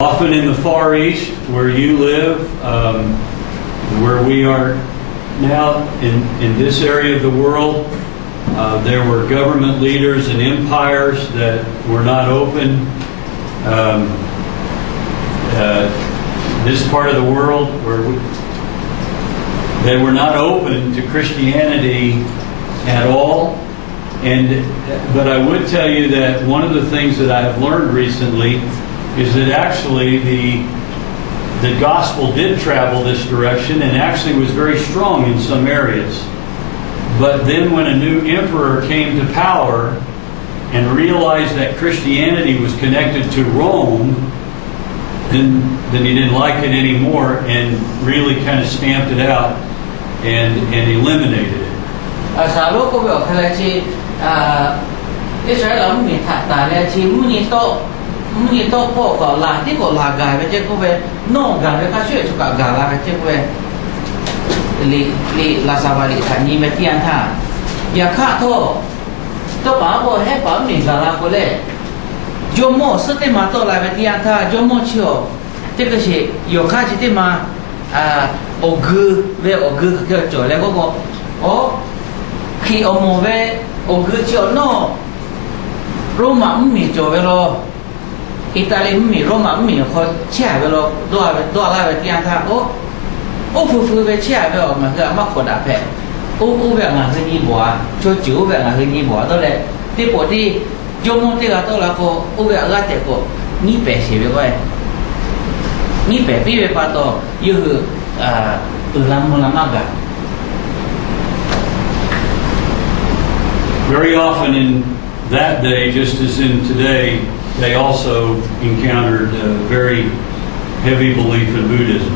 Often in the Far East, where you live, where we are now in this area of the world, there were government leaders and empires that were not open. This part of the world, they were not open to Christianity at all. But I would tell you that one of the things that I have learned recently is that actually the gospel did travel this direction and actually was very strong in some areas. But then when a new emperor came to power and realized that Christianity was connected to Rome, then he didn't like it anymore and really kind of stamped it out and eliminated it. Italy mi Roma mi ko chia velo do la ve tian tha o fu ve chia ve ma ga ma ko da phe o ve nga he ni bo cho ju ve nga he ni bo do le ti po ti jo mo ti ga to la ko o ve ga te ko ni pe se ve ko ni pe pi ve pa to yu lam mo la ma ga. Very often in that day, just as in today, they also encountered very heavy belief in Buddhism.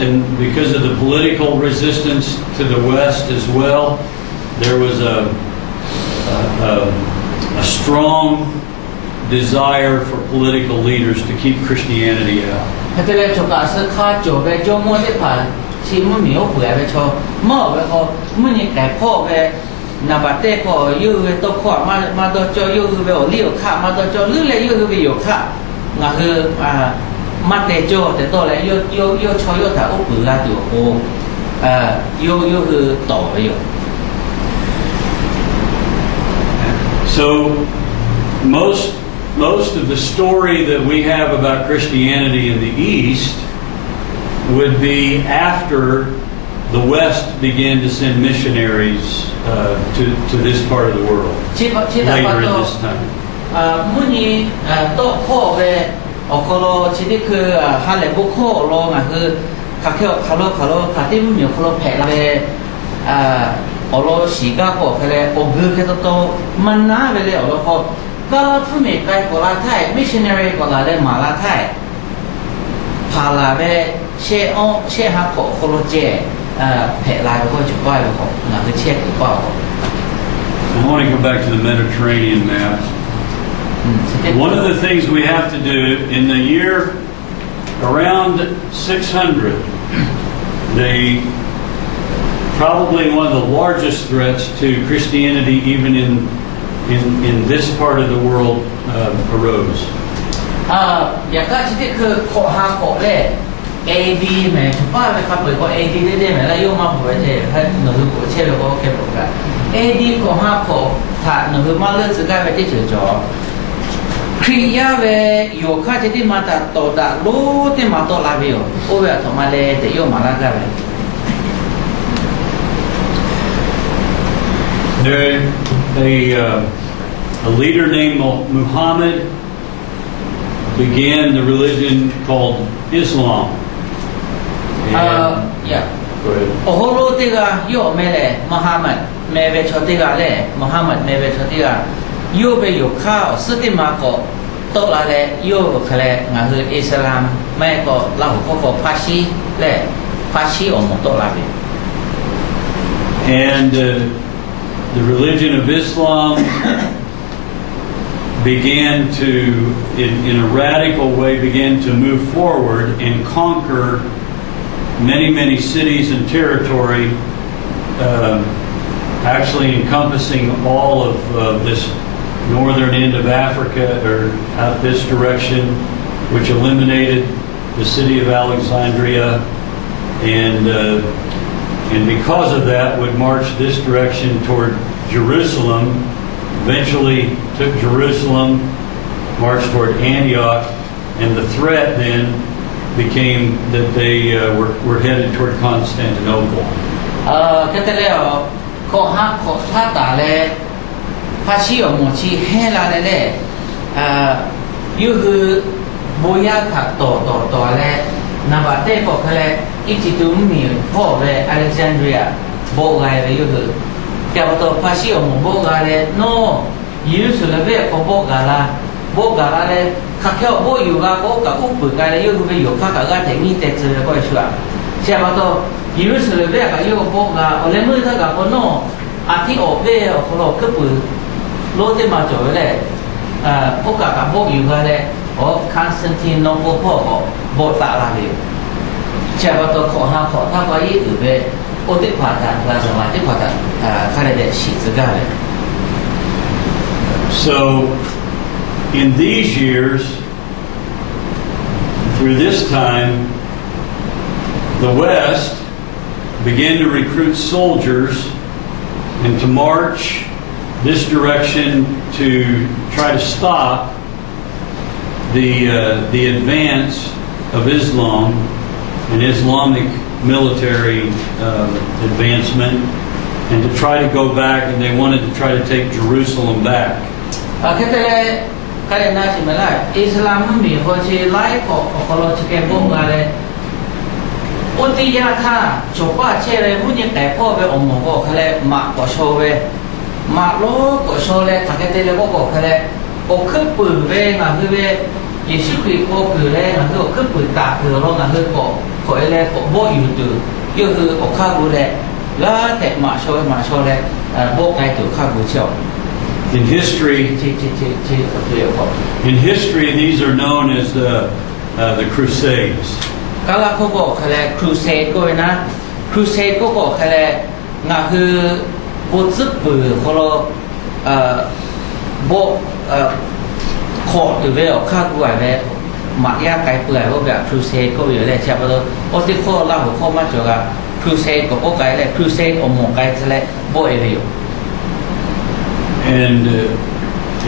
And because of the political resistance to the West as well, there was a strong desire for political leaders to keep Christianity out. So most of the story that we have about Christianity in the East would be after the West began to send missionaries to this part of the world later in this time. Missionary ko la le ma la thai pa la ve sheh ko lo je phe la ko ju kwa ko na ke che ko pa ko. I want to go back to the Mediterranean map. One of the things we have to do in the year around 600, probably one of the largest threats to Christianity, even in this part of the world, arose. AD 咩？巴嘅卡背個 AD 呢啲咩咧？要乜嘢啫？係能夠過車個 K 部嘅 AD 個下個，他能夠乜嘢自家嘅啲就做。Kriya 嘅有卡這啲乜嘢到達攞啲乜到哪邊哦？我話同埋咧，得要乜啦嘅。A leader named Muhammad began the religion called Islam. Yeah. Go ahead. Oholo tiga yo mele Muhammad mebe chotiga le Muhammad mebe chotiga yo be yo khao sitima ko to la le yo khale nga hu Islam me ko Laļhu ko pashi le pashi o mo to la be. And the religion of Islam began to, in a radical way, began to move forward and conquer many, many cities and territory, actually encompassing all of this northern end of Africa, or out this direction, which eliminated the city of Alexandria, and because of that would march this direction toward Jerusalem, eventually took Jerusalem, marched toward Antioch, and the threat then became that they were headed toward Constantinople. Cái tới là có hát tả lệ phát sĩ ở một chi hay là lệ yêu hư bồi thạc tổ lệ nằm ở đây có cái lệ ít chỉ tụm miền phố về Alexandria bộ gai về yêu hư cái bắt đầu phát sĩ ở một bộ gai lệ nó yêu sự là về có bộ gai là lệ khác nhau bộ yêu gai có cả úp bự gai lệ yêu hư về yêu khác cả gai thế nghĩ tết rồi có gì à cái bắt đầu yêu sự là về cái yêu bộ gai ở lên mới thấy cả con nóที่ออกเบี้ยเขาเราก็ปืนรถที่มาจ่อยเลยพวกกับพวกอยู่กันเลยคอนสแตนติโนเปิลพ่อก็บทตาลาเลยใช่ป่ะตัวขอถ้าไปยี่อื่นไปโอติผ่าตัดเราสามารถที่ผ่าตัดค่าได้ฉีดสักได้ So in these years, through this time, the West began to recruit soldiers and to march this direction to try to stop the advance of Islam and Islamic military advancement, and to try to go back, and they wanted to try to take Jerusalem back. ก็เลยน่าสิมาได้อิสลามมันมีคนที่ไล่ของเราที่แกบอกมาเลยอุติยาท่าจบว่าเชื่อเลยผู้ยังแต่พ่อไปอมก็เขาเลยมาก็โชว์ไปมาโลก็โชว์เลยถ้าแกเตะเลยก็เขาเลยโอ้ขึ้นปืนไปงานคือไปยิงชิคก็คือเลยงานคือขึ้นปืนตาคือเรางานคือก็ขอเลยก็บ่อยู่ตื่นก็คือก็ข้ารู้เลยแล้วแต่มาโชว์เลยบ่ไกลตื่นข้ารู้เชียว In history, these are known as the Crusades. ก็แล้วเขาบอกอะไรครูเซดก็นะครูเซดก็บอกอะไรงาคือบุษปือเขาเราบอกขอตัวเวลข้ากูอะไรหมักยาไก่เปื่อยว่าแบบครูเซดก็อยู่เลยใช่ป่ะตัวโอ้ที่เขาเล่าเขามาจากอะครูเซดก็บอกไก่เลยครูเซดอมหมกไก่ซะแล้วบอกเอวิโอ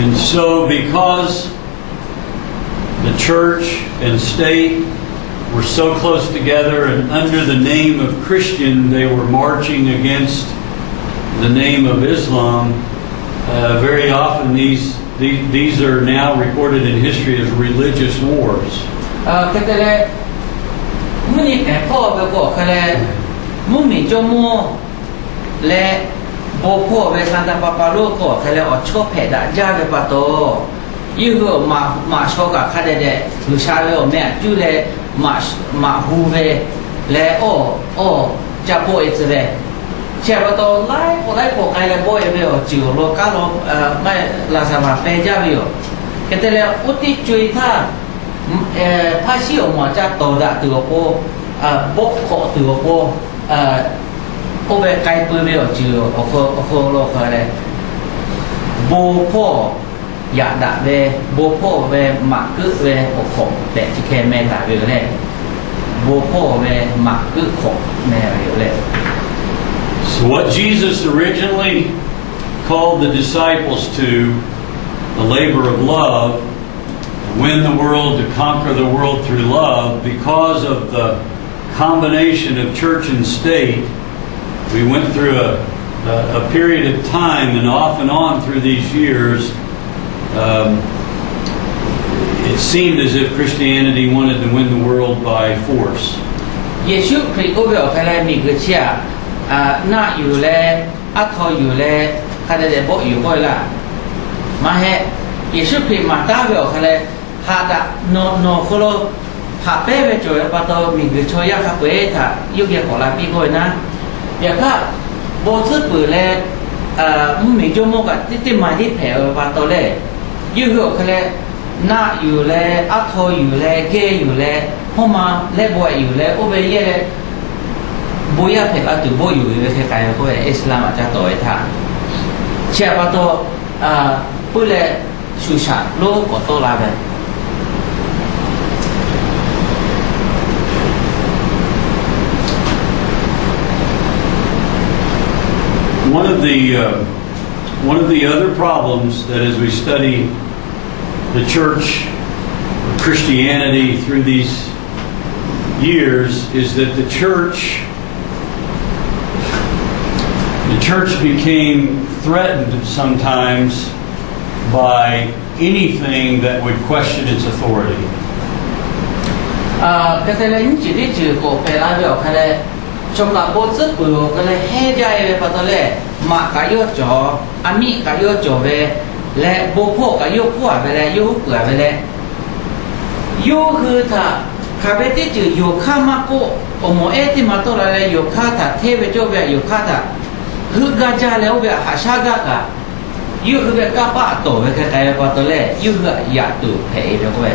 And so because the church and state were so close together, and under the name of Christian they were marching against the name of Islam, very often these are now recorded in history as religious wars. ก็แต่ละมื้อนี้แต่พ่อไปบอกก็เลยมื้อมีจมูและโบพ่อไปซันตาปาปาโลก็เขาเลยอดชอบเพดาจ้าไปปะโตยี่ห้อมาชอบกับข้าเด็ดลูกชายเราแม่จู่เลยมาฮูเวแล้วโอ้จะโบอีกเลยเชื่อปะโตไล่ปกไกลเลยโบอีกเลยจิ๋วโลกาโลไม่ลาซามาเป็นจ้าไปอยู่ก็แต่แล้วอุติจุยท่าภาษีออกมาจากตัวละตัวโบโบขอตัวโบโอเวไกลปืนไม่ออกจิ๋วโอโคโลกอะไรโบพ่ออยากด่าเวโบพ่อเวหมักกึเวโอโคแต่ที่แค่แม่ด่าเวเลยโบพ่อเวหมักกึโคแม่เวเลย So what Jesus originally called the disciples to, the labor of love, win the world, to conquer the world through love, because of the combination of church and state, we went through a period of time, and off and on through these years, it seemed as if Christianity wanted to win the world by force. เยซูคริสต์ก็บอกอะไรมีกระเชียหน้าอยู่แล้วอัฐอยู่แล้วข้าได้บอกอยู่ก็ละมาเหตุเยซูคริสต์มาตาบอกอะไรหาดโนโคโลหาเป้ไปจ่อยปะโตมีกระช่วยยาขับเวท่ายุคเกี่ยวกับลาปีก็นะอย่างก็โบซื้อปืนแล้วมึงมีโจมกันที่มาที่แผลปะโตเลย ยูหัวเขาเลยหน้าอยู่เลยอัทโทอยู่เลยเกยอยู่เลยพ่อมาเล่บวยอยู่เลยโอเบเย่เลยบุยเพลอตุบุยอยู่เลยใครๆเขาอิสลามอาจจะต่อยท่าเชื่อว่าตัวผู้เล่ชูชาโลกก็ตัวลาเบ One of the other problems that as we study the church, Christianity through these years, is that the church became threatened sometimes by anything that would question its authority. ก็แต่ละยิ่งจีดีจีก็ไปลาเบลเขาเลยชมกับโบสถ์กูก็เลยให้ใจไปปัตตานีมากายโจอามีกายโจไปและโบพ่อกายพ่อไปเลยยูเกลือไปเลยยูคือถ้าข้าพเจ้าจียูข้ามาโกโอโมเอติมาตัวอะไรยูข้าถ้าเทวโจเบียยูข้าถ้าฮึกกาจาแล้วเบียหาชากะกะยูคือเบียก้าป้าโตไปใครๆปัตตานียูคืออยากตู่เพย์ไปก็ไป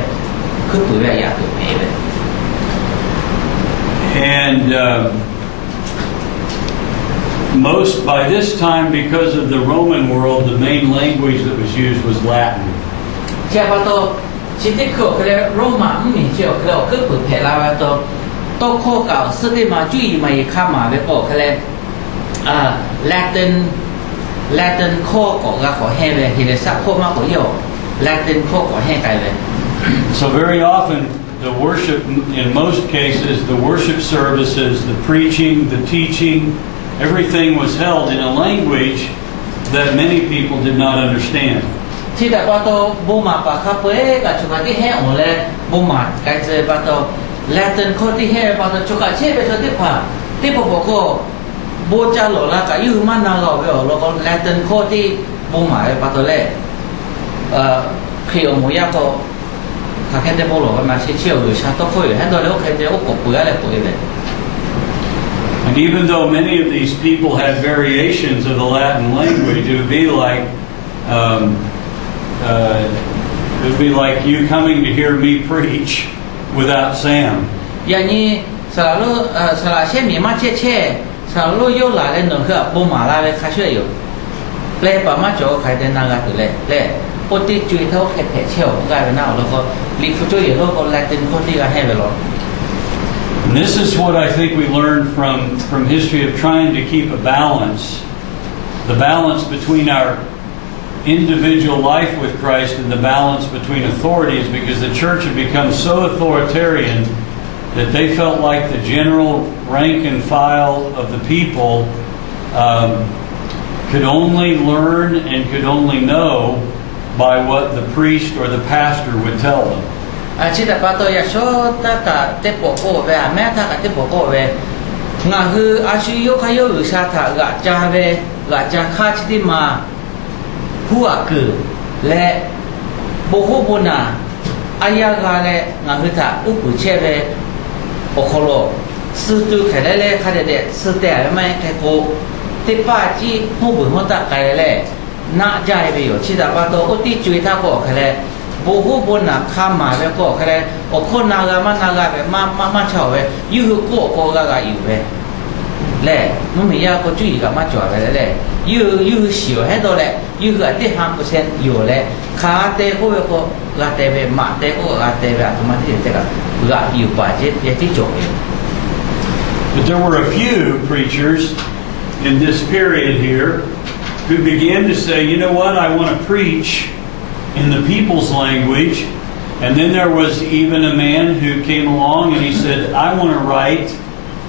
คือตู่เบียอยากตู่เพย์ไป And most by this time, because of the Roman world, the main language that was used was Latin. เชื่อว่าตัวชิติโคก็เลยโรมันมีเชื่อก็เลยก็เปิดเผยแล้วว่าตัวข้อเก่าซึ่งได้มาจุยมาอีกข้ามาไปก็เลยLatin ข้อก็ขอให้เลยเห็นสักข้อมากกว่าเยอะ Latin ข้อขอให้ไกลเลย So very often the worship, in most cases, the worship services, the preaching, the teaching, everything was held in a language that many people did not understand. ที่แต่ว่าตัวบูมาปะคาเป้กับชุกที่ให้องเลยบูมาไกลเจอว่าตัว Latin ข้อที่ให้ว่าตัวชุกเชื่อไปตัวที่ผ่าที่พวกก็บูจาหล่อละกับยูมันนาเราไปอ๋อแล้วก็ Latin ข้อที่บูมาไปว่าตัวเล่คือองค์ยาก็ข้าแค่ได้บอกหรอกว่ามาเชี่ยวหรือชาต้องคุยให้ตัวเล็กแค่จะโอ้กบเปลือยอะไรปุ๋ยเลย And even though many of these people had variations of the Latin language, it would be like you coming to hear me preach without Sam. อย่างนี้สารลูสารเช่มีมาเช่สารลูโยหลายเลยหนึ่งคือบูมาลาเลยข้าช่วยอยู่เล่ป่ามาโจใครได้นางกันอยู่เล่ปกติจุยเท่าแค่เชี่ยวกลายเป็นหน้าแล้วก็ลิฟต์จุยอยู่แล้วก็ Latin คนที่ก็ให้ไปหรอ And this is what I think we learned from history of trying to keep a balance, the balance between our individual life with Christ and the balance between authorities, because the church had become so authoritarian that they felt like the general rank and file of the people could only learn and could only know by what the priest or the pastor would tell them. ชิดปัตโตยาโชตากะเตปโกเวะแม่ตากะเตปโกเวงาคืออาชิโยคายโยหรือชาตากะจาเวกะจาคาชิติมาหัวคือและโบโฮบุนาอายากาและงาคือถ้าอุปเชเวโอโคโลสุตุแค่เล่คาเดเดสุเตะไม่แค่โกติปาจีหูบุหัวตะไกเล่น่าใจไปอยู่ชิดปัตโตอุติจุยตาโกแค่โบหูบนน่ะข้ามมาไปก็แค่โอคนนากามันนากาไปมาเช่าไปยูหูโกกาอยู่ไปแหละมันไม่ยากก็จุยกับมาจ่อไปแล้วแหละยูหูเสียวให้ตัวแหละยูหูที่5%อยู่แหละขาเตะก็ไปก็กาเตะไปมาเตะก็กาเตะไปธรรมะที่เตะก็อยู่ป่าเจ็ดที่จบ But there were a few preachers in this period here who began to say, you know what, I want to preach in the people's language. And then there was even a man who came along and he said, I want to write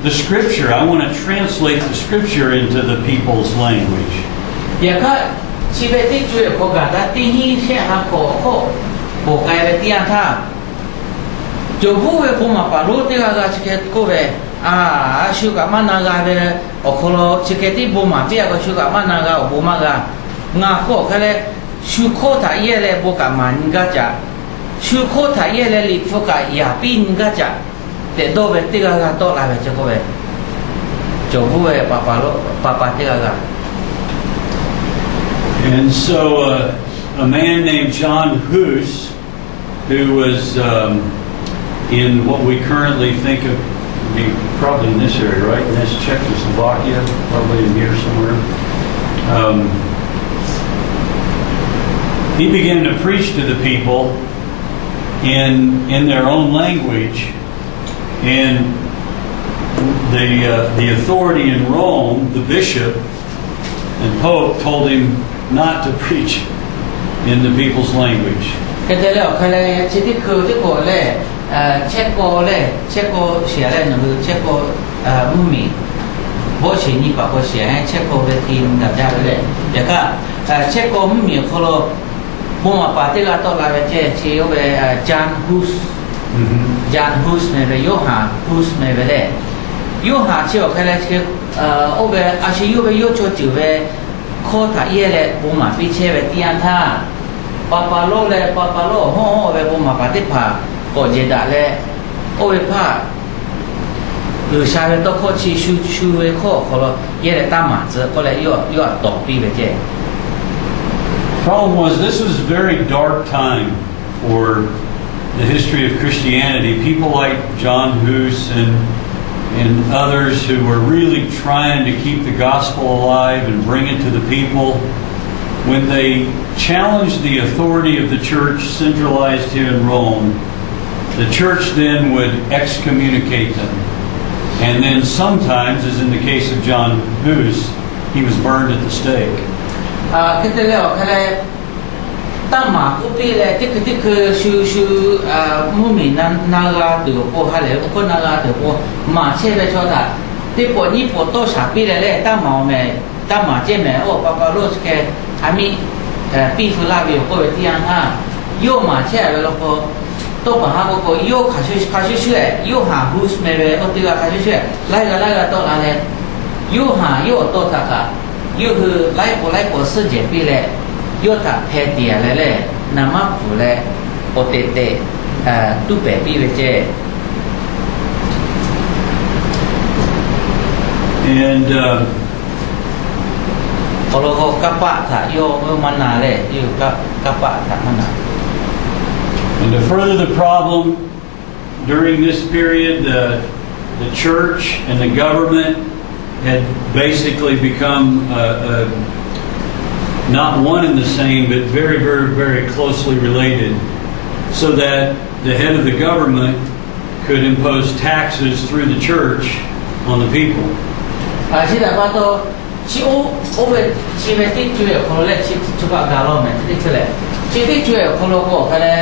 the scripture. I want to translate the scripture into the people's language. อย่างก็ชีวิตที่ช่วยโอกาสที่นี่เช่นฮักโคบอกไกลไปที่อันท่าจูบูเวคุมาปารุติกาชิเกตกูเวชูกามันนากาเวโอโคโลชิเกติบูมาเปียก็ชูกามันนากาบูมากางาโคแค่เลยชูโคถ่ายเลยบุกมันก็จะชูโคถ่ายเลยลิฟุกายาปินก็จะแต่โดเวติกาโตลาเวจะก็เวจูบูเวปาปาติกา And so a man named John Hus, who was in what we currently think of be probably in this area, right? In this Czechoslovakia, probably in here somewhere. He began to preach to the people in their own language, and the authority in Rome, the bishop and pope, told him not to preach in the people's language. Cái thế là cái này chỉ thích cứ thích của lệ chết cô xẻ lệ nó chết cô mì bố chỉ như bảo cô xẻ hay chết cô về thì đặt ra về lệ để cả chết cô mì cô lo bố mà bà tiếc là tôi là về chết chỉ về John Hus này về Johann Hus này về lệ Johann chỉ ở cái này chỉ ở về chỉ ở về cho chữ về khó thà ye lệ bố mà bị chết về tiền tha papa lo ho về bố mà bà tiếc phà có gì đã lệ ôi phà từ xa về tôi khó chỉ su về khó lo ye lệ tam mà chỉ có lẽ yêu tổ bi về chết. Problem was, this was a very dark time for the history of Christianity. People like John Hus and others who were really trying to keep the gospel alive and bring it to the people, when they challenged the authority of the church centralized here in Rome, the church then would excommunicate them. And then sometimes, as in the case of John Hus, he was burned at the stake. Cái thứ liệu cái này tam mà cũng bị là tích su mua mình naga từ bộ hay là con naga từ bộ mà chế về cho ta tiếp bộ ní bộ to sạp bị là tam mà chế mẹ ô papa lô cái ami bị phơi la biểu có về tiền ha yêu mà chế về là có to bà ha có yêu khá su yêu hà hus mẹ về ô tiêu khá su lại là to là này yêu to ta cả yêuคือไล่ปอสื่อเจ็บปีแหละยอดแพเตียเลยแหละน้ำมันฟูเลยโอเตตู้เปปีไปเจ And พอเราก็กระปะถ่ายโยมันนาเลยอยู่กระปะถ่ายมันนา And to further the problem, during this period, the church and the government had basically become not one and the same, but very, very, very closely related, so that the head of the government could impose taxes through the church on the people. ที่แต่ว่าตัวชีโอเวชีเวติจุยคนละชีชุกะกาลอมเนี่ยที่เลยชีติจุยคนละก็คือ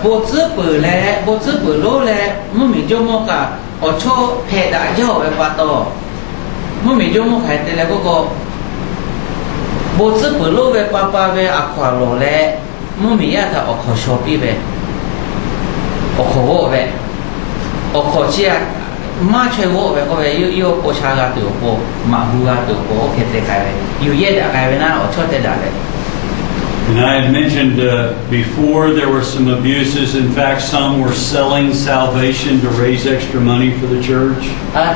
โบซื้อปืนแล้วโบซื้อปืนโลแล้วมันมีจมูกอะโอโชเพดาเจ้าไปปะโตมันมีจมูกใครแต่แล้วก็โบซื้อปืนโลไปปะไปอักขวาโลแล้วมันมีอะถ้าออกขอชอปีไปออกขอโวไปออกขอเชียมาช่วยโวไปก็ไปยูโปชากาตัวโปมาบูกาตัวโปโอเคเตะใครไปอยู่เย็ดอะใครไปนะออกชอเตะด่าเลย And I had mentioned before there were some abuses. In fact, some were selling salvation to raise extra money for the church.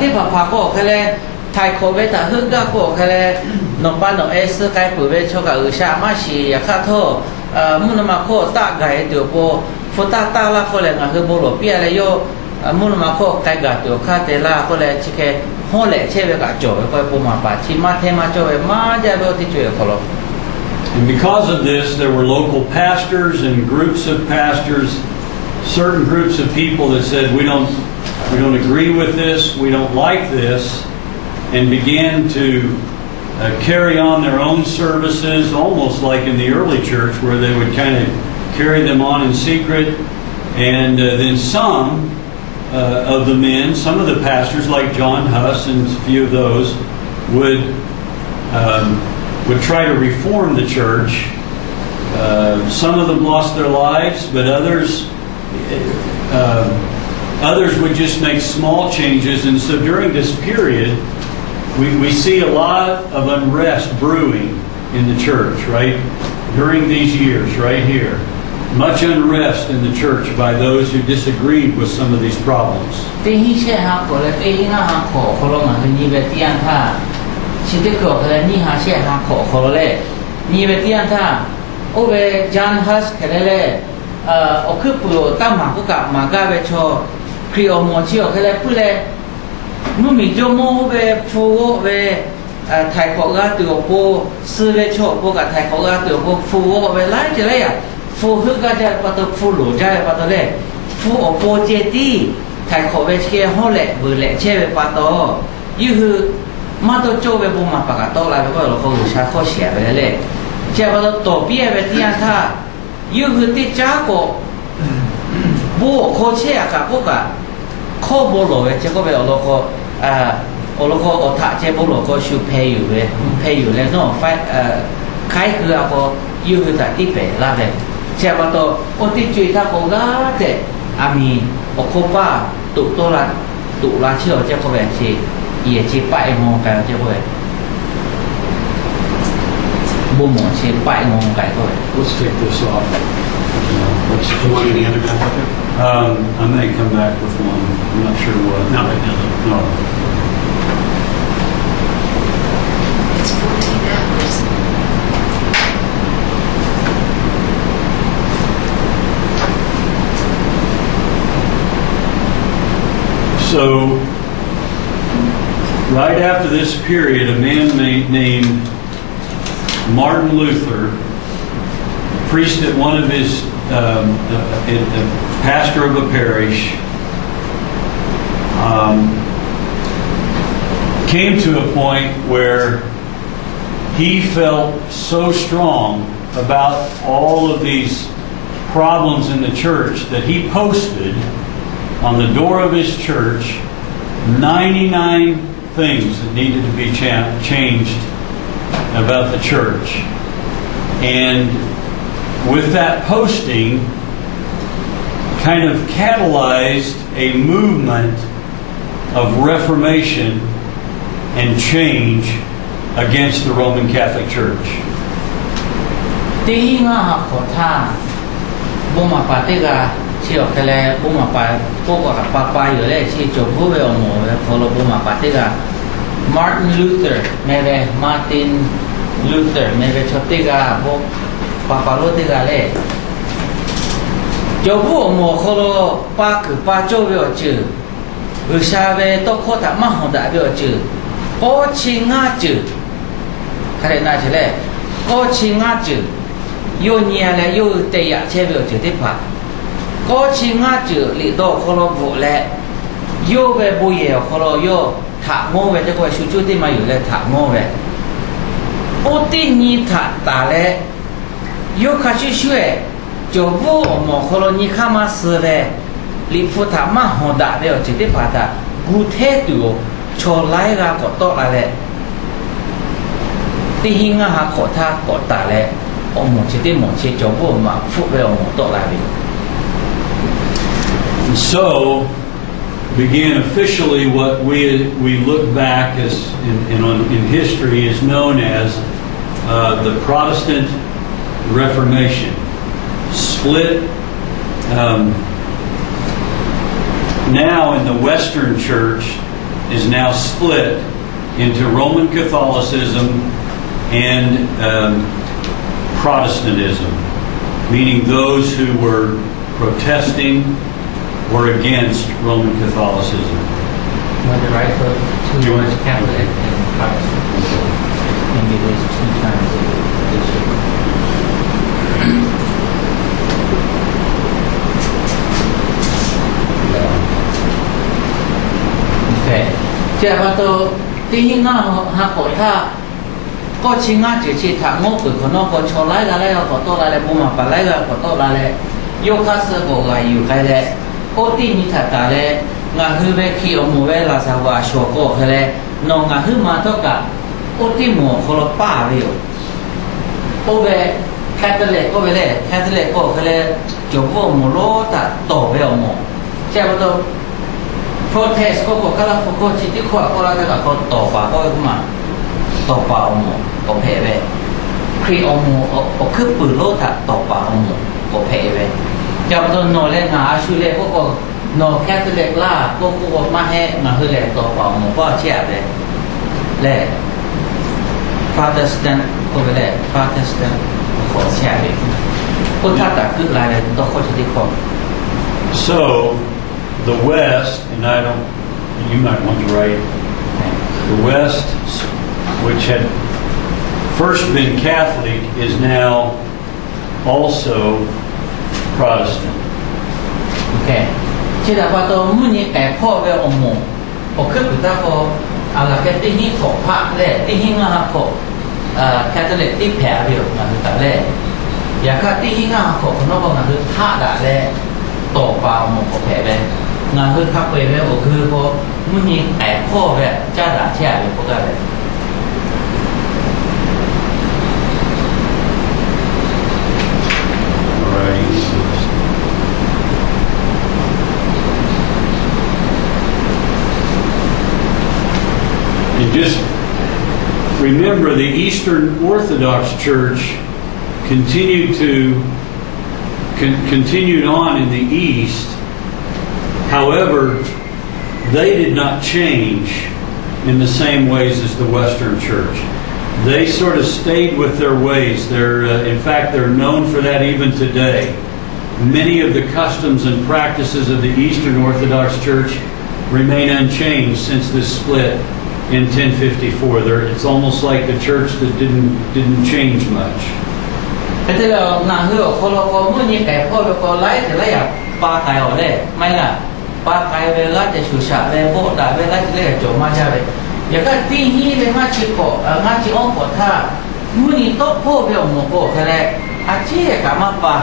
ที่พาก็แค่เลยไทยโคเวตาฮึกก็แค่เลยนป้านเอสไกปูเวชกับอุชามาชีอยากข้าโทมุนมาโคตาไก่เดียวโปฟุตาลาโคเลยนะคือโบโลเปียเลยโยมุนมาโคไก่กัดเดียวข้าเตล่าโคเลยชิเคห้องเล่เชื่อกับโจไปปูมาปาชิมาเทมาโจไปมาจะไปที่โจโคโล And because of this, there were local pastors and groups of pastors, certain groups of people that said, we don't agree with this, we don't like this, and began to carry on their own services, almost like in the early church, where they would kind of carry them on in secret. And then some of the men, some of the pastors, like John Hus and a few of those, would try to reform the church. Some of them lost their lives, but others would just make small changes. And so during this period, we see a lot of unrest brewing in the church, right? During these years, right here. Much unrest in the church by those who disagreed with some of these problems. นี่เวทีอันท่าโอเวจานฮัสแค่เล่โอคือปุโรตั้มหมาก็กลับมากาเวชอครีโอโมชิโอแค่เล่พูดเล่นู่นมีโจโมเวฟูเวไทยของเราตัวโบซื้อเวชอโบกับไทยของเราตัวโบฟูเวไล่จะเลยฟูคือก็จะปัตตฟูหลุจะปัตตเล่ฟูโอโบเจตีไทยของเวชเกี่ยห้องเล่เบอร์เล่เช่เวปัตตยี่คือมาตัวโจเวบุมาปากกาโตลายไปก็เราเขาอยู่ชาข้อเสียไปเลยเจ้าปัตตตัวเปี้ยเวทีอันท่ายี่คือติจ้าก็บัวโคเชียกับพวกอะข้อโบโลเวเจ้าก็ไปเอาโลโก้โลโก้โอทะเจ้าโบโลก็ชูเพย์อยู่เว้เพย์อยู่เลยเนาะไฟคล้ายคือเอาก็ยี่คือแต่ที่เป๋ลาเลยเจ้าปัตตโอติจุยท่าก็ลาเจอามีโอโคป้าตุโตลาเชี่ยวเจ้าก็แบบชีเอียชีไปมองไก่เจ้าก็แบบบุ้มหมอชีไปมองไก่ก็แบบ Let's take this off. Do you want any other topic? I may come back with one. I'm not sure what. Not right now, though. No. It's 14 hours. So, right after this period, a man named Martin Luther, priest at one of his, pastor of a parish, came to a point where he felt so strong about all of these problems in the church that he posted on the door of his church 99 things that needed to be changed about the church. And with that posting, kind of catalyzed a movement of reformation and change against the Roman Catholic Church. ตีง่าขอท่าบุมาปาติกาเชี่ยวแค่แล้วบุมาปาพวกกับปาอยู่เลยที่จบผู้เวลโมเวลพอเราบุมาปาติกา Martin Luther แม่เว Martin Luther แม่เวชติกาพวกปาโรติกาเลยจบผู้โมเขาเราปาคือปาโจเวลจืออุชาเวต้องโคตรมาหงดาเวลจือโอชิงาจือใครน่าจะเลยโอชิงาจือโยเนียและโยเตยเชเวลจือที่ผ่าโอชิงาจือลิโดเขาเราบุและโยเวบุยเอเขาเราโยถาโง่เวจะคอยชูจูที่มาอยู่เลยถาโง่เวโอตินีถาตาและโยคาชิช่วยจบผู้หมอเขาเรานี่ข้ามาซื้อเลยลิฟุตามาหงดาเวลจือที่ผ่าตากูเทตุโชไลกากดโตอะไรตีหิงหาขอท่ากดตาและโอหมอชิติหมอชิจบผู้มาฟุเวลหมอโตอะไร So began officially what we look back as in history is known as the Protestant Reformation. Split now in the Western Church is now split into Roman Catholicism and Protestantism, meaning those who were protesting were against Roman Catholicism. Was it right for towards Catholic and Protestant? Maybe there's two terms of issue. Okay. เจ้าว่าตัวที่หิ้งหน้าหักขอท่าก็ชิงงาจืดชีถางกคนนอกคนชนไล่กันแล้วขอโทษอะไรบุมาปะไล่กันขอโทษอะไรโยคัสโกกาอยู่ใครเลยโอติมีถัดตาเลยงาฮือเวคีอมูเวลาสาวาโชโกใครเลยนองงาฮือมาเท่ากับโอติหมูคนละป้าเดียวโอเวแคทเล็กก็เวเลยแคทเล็กก็ใครเลยจบว่าหมูโลตัดต่อเวลหมูเจ้าตัวprotest ก็กำลังโฟกัสที่ขวาก็แล้วแต่ก็ต่อป่าก็มาต่อป่าอมก็เพเวครีอมก็คือปืนโลดต่อป่าอมก็เพเวจับตัวโนเล่งาชูเล่ก็โนแคทเล็กล่าก็มาให้มาคือเล่ต่อป่าอมก็เชี่ยเลยเล่ Protestant ก็ไปเลยพระเทสต์ขอแช่เลยพุทธะตักคือลายเลยต้องเข้าใจที่ข้อ So, the West, and you might want to write, the West, which had first been Catholic, is now also Protestant. โอเคที่เราว่าตัวมุ่งนี้แต่พ่อเวลอมงโอเคคือถ้าพออะไรแค่ที่นี่ขอพระแรกที่หิ้งอ่ะขอแคทอลิกที่แผ่เดียวนะคือแต่แรกอยากที่หิ้งอ่ะขอคนนอกก็คือพระด่าแรกต่อเปล่าหมกขอแผ่แรกงานคือพักไปแล้วก็คือพอมุ่งนี้แต่พ่อแรกจ้าด่าแช่เดียวพวกอะไร And just remember, the Eastern Orthodox Church continued on in the East. However, they did not change in the same ways as the Western Church. They sort of stayed with their ways. In fact, they're known for that even today. Many of the customs and practices of the Eastern Orthodox Church remain unchanged since this split in 1054. It's almost like the church that didn't change much. แต่ที่เราหน้าเหือคนเราก็มุ่งนี้แต่พ่อเราก็ไล่แต่ละอย่างปาไก่ออกเลยไม่ล่ะปาไก่เวลาจะชูชาเลยโบดาเวลาจะเล่นโจมาใช่ไหมอย่างก็ที่นี่เลยมาชิโกมาชิโอโกท่ามุ่งนี้โต๊ะพ่อเวลโมโกแค่แรกอาชีพกับมาปา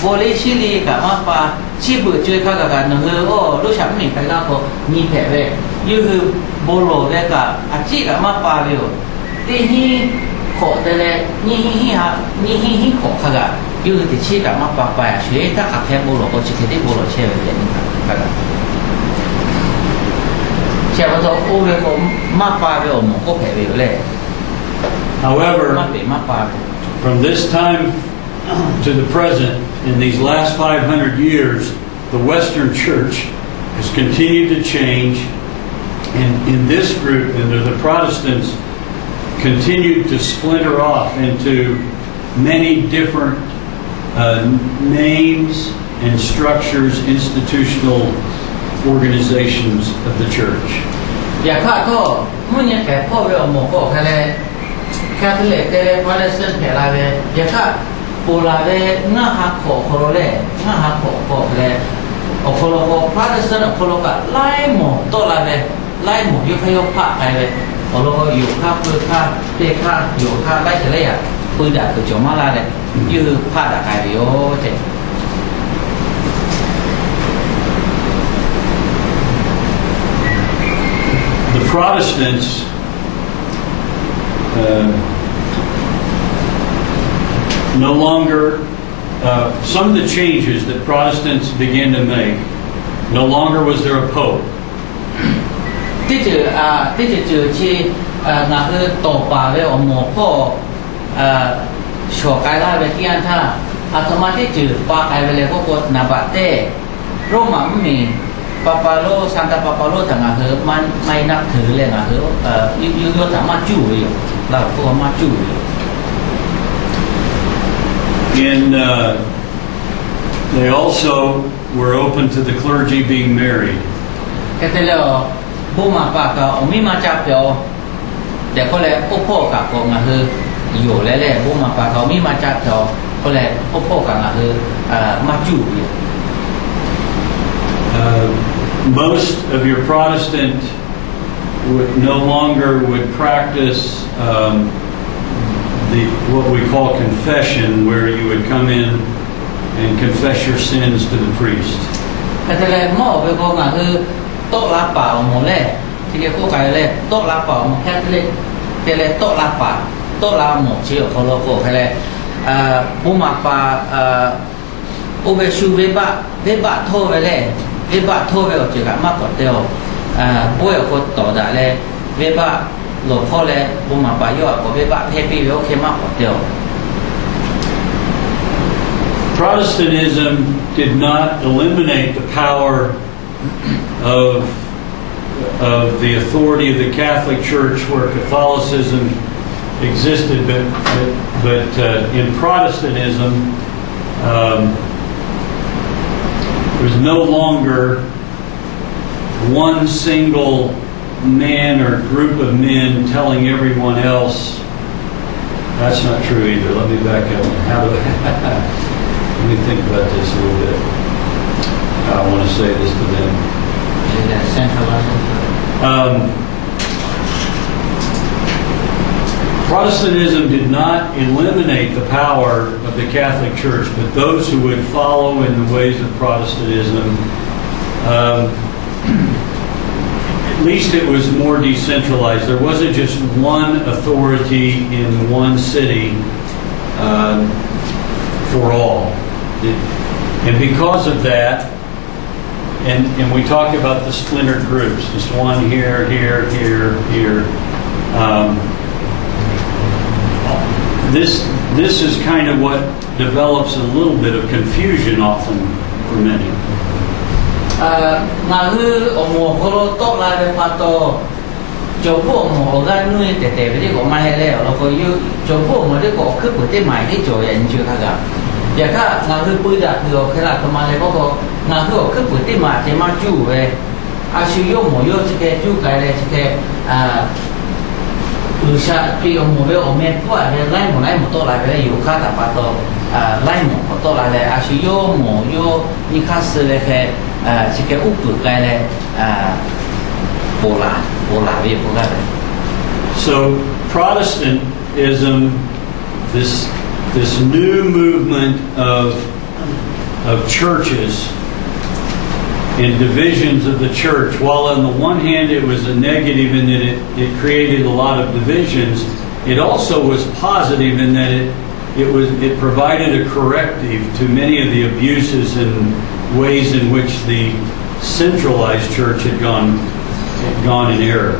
โบลิชิลีกับมาปาชีบุจุยข้ากับกันเหือโอ้รู้ฉันมีใครก็มีแผลเว้ยยูคือโบโลเวกับอาชีพกับมาปาเวลที่นี่ขอแต่ละนี่ฮะนี่ขอข้ากับยูคือที่ชีกับมาปาไปช่วยถ้าขับแค่โบโลก็จะแค่ที่โบโลเชื่อแบบนี้ครับเชื่อว่าตัวโอเวลมาปาเวลมันก็แผลเวลเลย However, มาปา from this time to the present, in these last 500 years, the Western Church has continued to change, and in this group, the Protestants continued to splinter off into many different names and structures, institutional organizations of the church. อยากข้าก็มุ่งยังแก่พ่อเวลโมก็แค่เลยแค่เลยแต่พระเลสเซนแค่ลาเวอยากข้าปูลาเวง่าหักขอโคโรเล่ง่าหักขอโคเลยโอโคโลโคพระเลสเซนโคโลกะไล่หมดตัวลาเวไล่หมดยกขยกผ้าไปเลยโอโลก็อยู่ข้าปืนข้าเตะข้าอยู่ข้าไล่เฉลี่ยปืนด่าคือโจมาลาเลยยื้อผ้าด่าใครโย่เจ๊ The Protestants no longer, some of the changes that Protestants began to make, no longer was there a pope. ที่จือที่นั่นคือต่อไปเวลโมพ่อโชว์กายได้เวทีอันท่าอาตมาที่จือปากายเวลก็กดนาบัตเต้โรมาไม่มีปาปาโลซันตาปาปาโลต่างหากคือมันไม่นับถือเลยนะคือยูสามารถจู่อยู่เราพวกมาจู่อยู่ And they also were open to the clergy being married. แค่แล้วบุมาปากก็มีมาจับเดียวแต่ก็เลยโอพ่อกับก็งาคืออยู่แล้วแหละบุมาปากก็มีมาจับเดียวก็เลยโอพ่อกับงาคือมาจู่อยู่ Most of your Protestant no longer would practice what we call confession, where you would come in and confess your sins to the priest. แต่แล้วหม้อไปก็งาคือโต๊ะรับเปล่าหมดเลยที่เรียกก็ไกลเลยโต๊ะรับเปล่าหมดแค่เลยแต่เลยโต๊ะรับเปล่าโต๊ะรับหมดเชี่ยวเขาโลโก้แค่เลยบุมาปาอุเบชูเวบะโทไปเลยเวบะโทไปก็จะมากกว่าเดียวป่วยก็ต่อได้เลยเวบะหลวงพ่อเลยบุมาปายอดก็เวบะเทปีโอเคมากกว่าเดียว Protestantism did not eliminate the power of the authority of the Catholic Church, where Catholicism existed, but in Protestantism, there's no longer one single man or group of men telling everyone else. That's not true either. Let me back up. Let me think about this a little bit. I want to say this to them. Protestantism did not eliminate the power of the Catholic Church, but those who would follow in the ways of Protestantism, at least it was more decentralized. There wasn't just one authority in one city for all. And because of that, and we talk about the splinter groups, just one here, here, here, here. This is kind of what develops a little bit of confusion often for many. Laʻhu omo kolo to la be pato jopo mo oga nui te te be ko mai le lo ko yu jopo mo de ko khu pu te mai de jo yan chu ka ga ya ka laʻhu pu da ko khala ko ma le ko laʻhu khu pu te ma chu be a shu yo mo yo che ke chu kai le che ke lu sha pi omo be o me pu a le lai mo to la be yu ka ta pato lai mo to la le a shu yo mo yo ni ka se le ke So Protestantism, this new movement of churches and divisions of the church, while on the one hand it was a negative in that it created a lot of divisions, it also was positive in that it provided a corrective to many of the abuses and ways in which the centralized church had gone in error.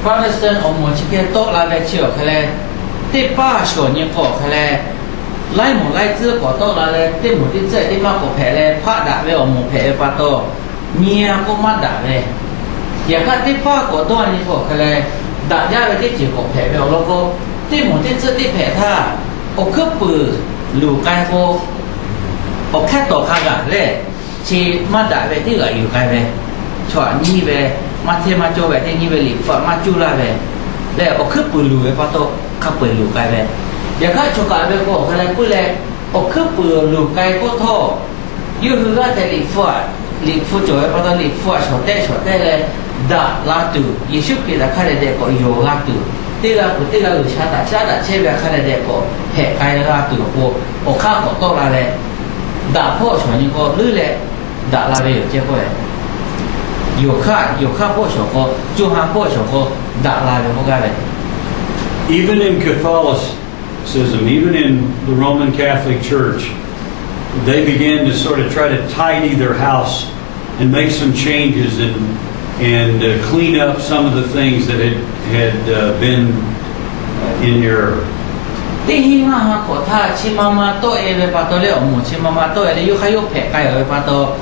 Protestant omo to la be chio kale te pa sho ni ko kale lai mo lai zi ko to la le te mo ti zai te ma ko phe le pha da be omo phe pa to nia ko ma da le ya ka te pa ko to ni ko kale da ya be te ji ko phe be lo ko te mo ti zi te phe tha o khu pu lu kai ko o kha to kha ga le chi ma da be ti ga yu kai be chwa ni be ma the ma cho be te ni be li fa ma chu la be le o khu pu lu be pa to kha pu lu kai be ya ka cho ka be ko kha pu le o khu pu lu kai ko tho yu hu ga te li fu cho be pa to li fu cho te le da la tu Yesu ki da kha le de ko yo ga tu te la lu cha da che be kha le de ko he kai ga tu ko o kha ko to la le da po cho ni ko lu le da la be yo che ko有看破手ko就han破手ko da la be ko ga le. Even in Catholicism, even in the Roman Catholic Church, they began to sort of try to tidy their house and make some changes and clean up some of the things that had been in error. Ti hi ma ha ko tha chi mama to e be pa to le o mo chi mama to e le yu kha yu phe kai e pa to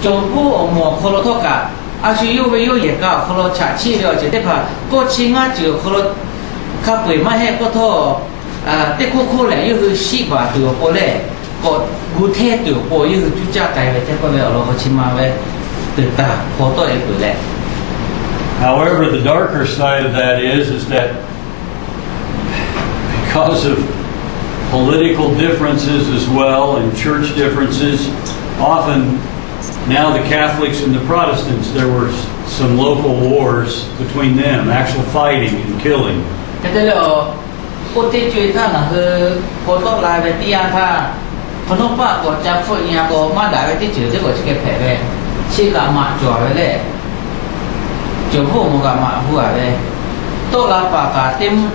chong pu o mo ko lo to ka a shi yu be yu ye ka ko lo cha chi le je te pa ko chi nga ji ko lo ka pui ma he ko to te ko ko le yu hu shi ba tu ko le ko gu the tu ko yu hu chu cha kai be te ko le lo ko chi ma be tu ta ko to e pu le. However, the darker side of that is that because of political differences as well and church differences, often now the Catholics and the Protestants, there were some local wars between them, actual fighting and killing. To la pa ka tim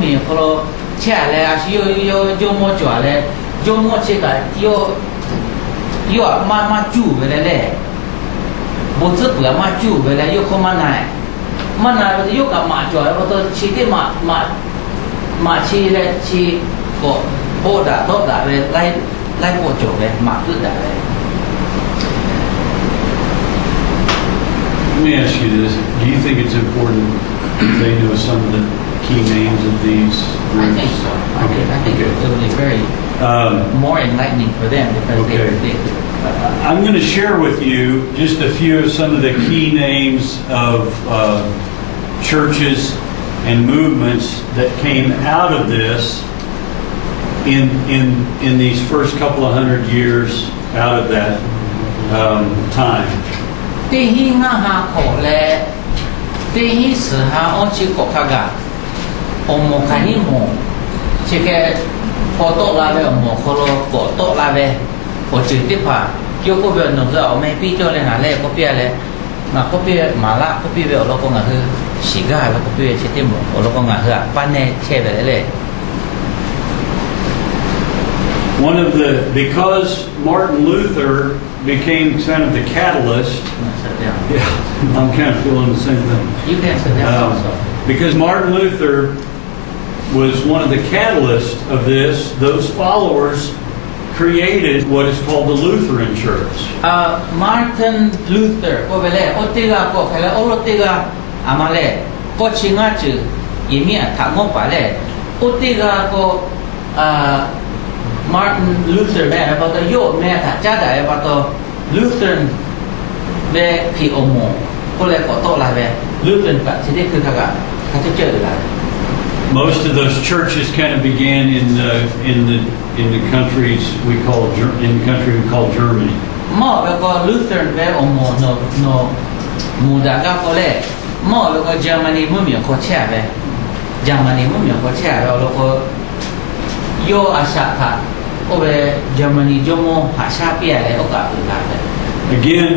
mi ko lo cha le a shi yo mo jwa le yo mo che ka yo ma ju be le bo zi bu ma ju be le yo ko ma na yo ka ma jwa le to chi de ma chi le chi ko bo da do da le lai bo jo le ma zu da le. Let me ask you this. Do you think it's important they know some of the key names of these I think groups? so. I think it will be very more enlightening for them because Okay. they I'm going to share with you just a few of some of the key names of churches and movements that came out of this in these first couple of hundred years out of that time. 第一我哈口嘞，第一时哈我去国家个，我们看你么，这个波多拉呗，我们可罗波多拉呗，我直接怕，有个别弄个我们比较嘞哪嘞，个别嘞，那个别马拉个别我老公啊是，时间个别去点么，我老公啊是，班内切呗嘞。One of the, because Martin Luther became kind of the catalyst, yeah, I'm kind of feeling the same thing. You can sit down also. Because Martin Luther was one of the catalysts of this, those followers created what is called the Lutheran Church. Martin Luther ก็ไปเลยโอติกาก็ใครเลยโอโรติกาอามาเลยก็ชิงาจือยิ่งถามงบไปเลยโอติกาก็Martin Luther แม่พอตัวโยแม่ถ้าจ้าได้พอตัว Lutheran แม่พี่อโมก็เลยก็โตลายแม่ Lutheran กับที่นี่คือเขาจะเจออะไร Most of those churches kind of began in the countries we call in the country we call Germany. หม้อแล้วก็ Lutheran แม่อโมโนมูดากาก็เลยหม้อแล้วก็เยอรมนีมุ่งเหมียวโคเช่ไปเยอรมนีมุ่งเหมียวโคเช่แล้วก็โยอาชาค่ะโอเวเยอรมนีโยโมหาชาเปียอะไรโอกาสอื่นได้ Again,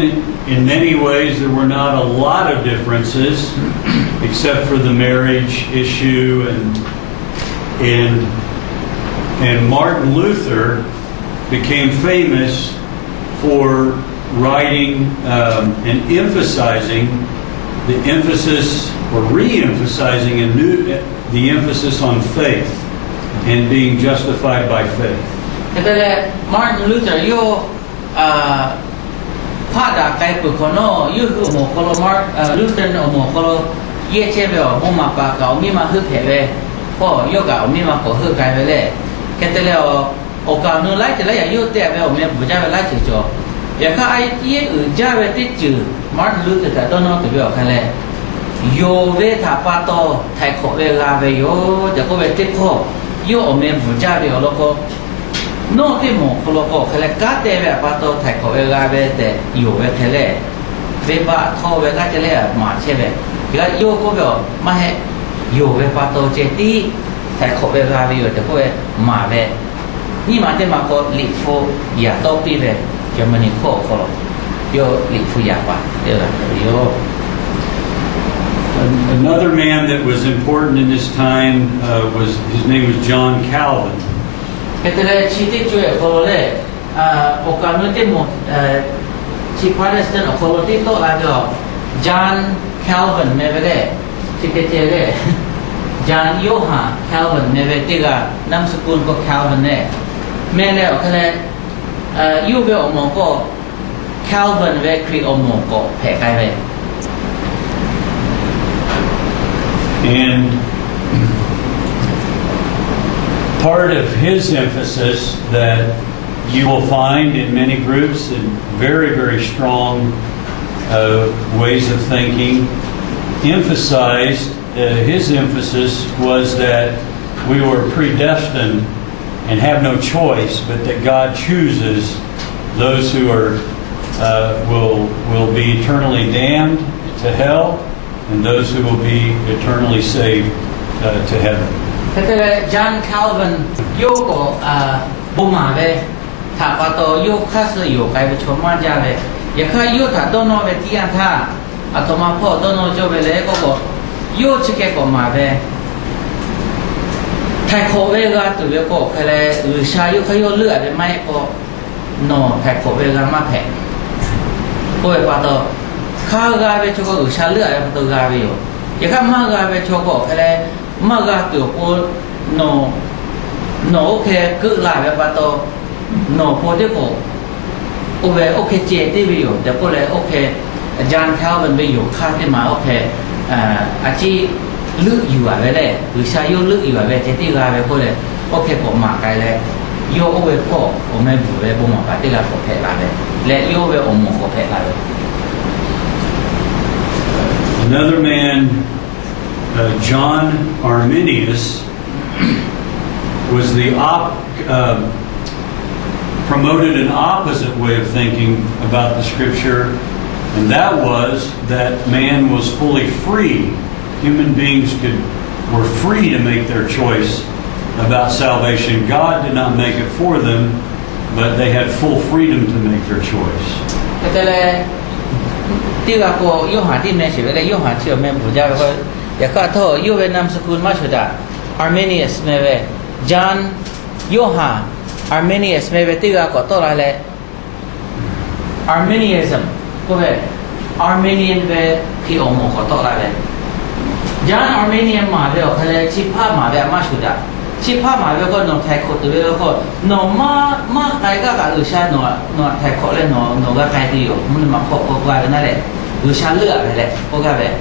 in many ways, there were not a lot of differences, except for the marriage issue and Martin Luther became famous for writing and emphasizing the emphasis or re-emphasizing the emphasis on faith and being justified by faith. แต่ละ Martin Luther โยพาดาไกปุโคโนยูคือโมโคโลมาร์Luther โมโคโลเยเชเบลโมมาปากามีมาฮึเพเวก็โยกามีมาขอฮึไกไปเลยแค่แต่แล้วโอกาสนู้นไล่แต่ละอย่างยูเตะเบลมีบุญใจไล่จืดจ่ออย่างข้าไอ้เยี่ยอื่นจ้าเวติจืด Martin Luther แต่ต้นน้องตัวเบลแค่เลยโยเวทาปาโตไทยขอเวลาเวโยจะก็เวติโคโยอเมบุญใจเบลแล้วก็โน้ที่หมู่คนละก็แค่เลยการเตะแบบปาโตไทยขอเวลาเวแต่อยู่เวแค่เลยเวบะทอเวก็จะเลยมาเช่แบบก็โยก็แบบมาให้อยู่เวปาโตเจตีไทยขอเวลาเวอยู่แต่ก็เวมาเวนี่มาเตมาก็ลิโฟอยากโตปีเวจะมันนี่โคคนละโยลิโฟอยากว่าเดี๋ยวโย Another man that was important in this time was his name was John Calvin. แต่ละชีวิตช่วยคนละเลยโอกาสนู้นที่หมดชีพาเลสไตน์คนละที่โตอะไรก็จอห์นแคลวินไม่ไปเลยที่เจเลยจอห์นโยฮันแคลวินไม่ไปที่ก็นามสกุลก็แคลวินเนี่ยแม่แล้วก็เลยยูเบลอโมก็แคลวินเวครีอโมก็แพ้ใครไป And part of his emphasis that you will find in many groups and very, very strong ways of thinking emphasized, his emphasis was that we were predestined and have no choice, but that God chooses those who are will be eternally damned to hell and those who will be eternally saved to heaven. แต่ละจอห์นแคลวินโยก็บุมาเลยถ้าว่าตัวโยข้าศึกโยใครไปชมมาจ้าเลยอย่าข้าโยถ้าต้นนอไปที่อันท่าอัตมาพ่อต้นนอจะไปเลยก็บอกโยชิเกก็มาเลยไทยโคเวกาตัวเดียวก็ใครเลยชายโยเขาโยเลือดไปไหมก็นอไทยโคเวกามาแผ่ก็ไปว่าตัวข้ากาไปชกก็ชาเลือดไปตัวกาไปอยู่อย่าข้ามากาไปชกก็ใครเลยมากาตัวก็โนโอเคคือหลายแบบตัวโนพอที่ก็โอเคเจที่ไปอยู่แต่ก็เลยโอเคอาจารย์เขาเป็นไปอยู่ค่าที่มาโอเคอาชีพ ลึกอยู่อะเลยหรือชายโยลึกอยู่อะเลยเจติกาไปก็เลยโอเคผมมาไกลเลยโยโอเวพ่อผมไม่บุเลยผมมาปฏิกาผมเพลาเลยและโยเวอมผมเพลาเลย Another man, John Arminius, was promoted an opposite way of thinking about the Scripture, and that was that man was fully free. Human beings were free to make their choice about salvation. God did not make it for them, but they had full freedom to make their choice. 第二个又喊地面学的又喊去我们不家的话，也看到又为南斯库马学的 Arminius 没为 John 又喊 Arminius 没为第二个到来嘞 Arminianism 各位 Arminian 为ที่องค์ขอต่อ来嘞 John Arminian มาเวลเขาเลยชิพามาเวลมา学的ชิพามาเวลก็นอไทยโคตัวเวลก็นอมาไกลก็กับอุชานอไทยโคเลยนอก็ไกลที่อยู่มันมาพบกันนั่นแหละอุชาเลือกเลยแหละพวกกันแบบ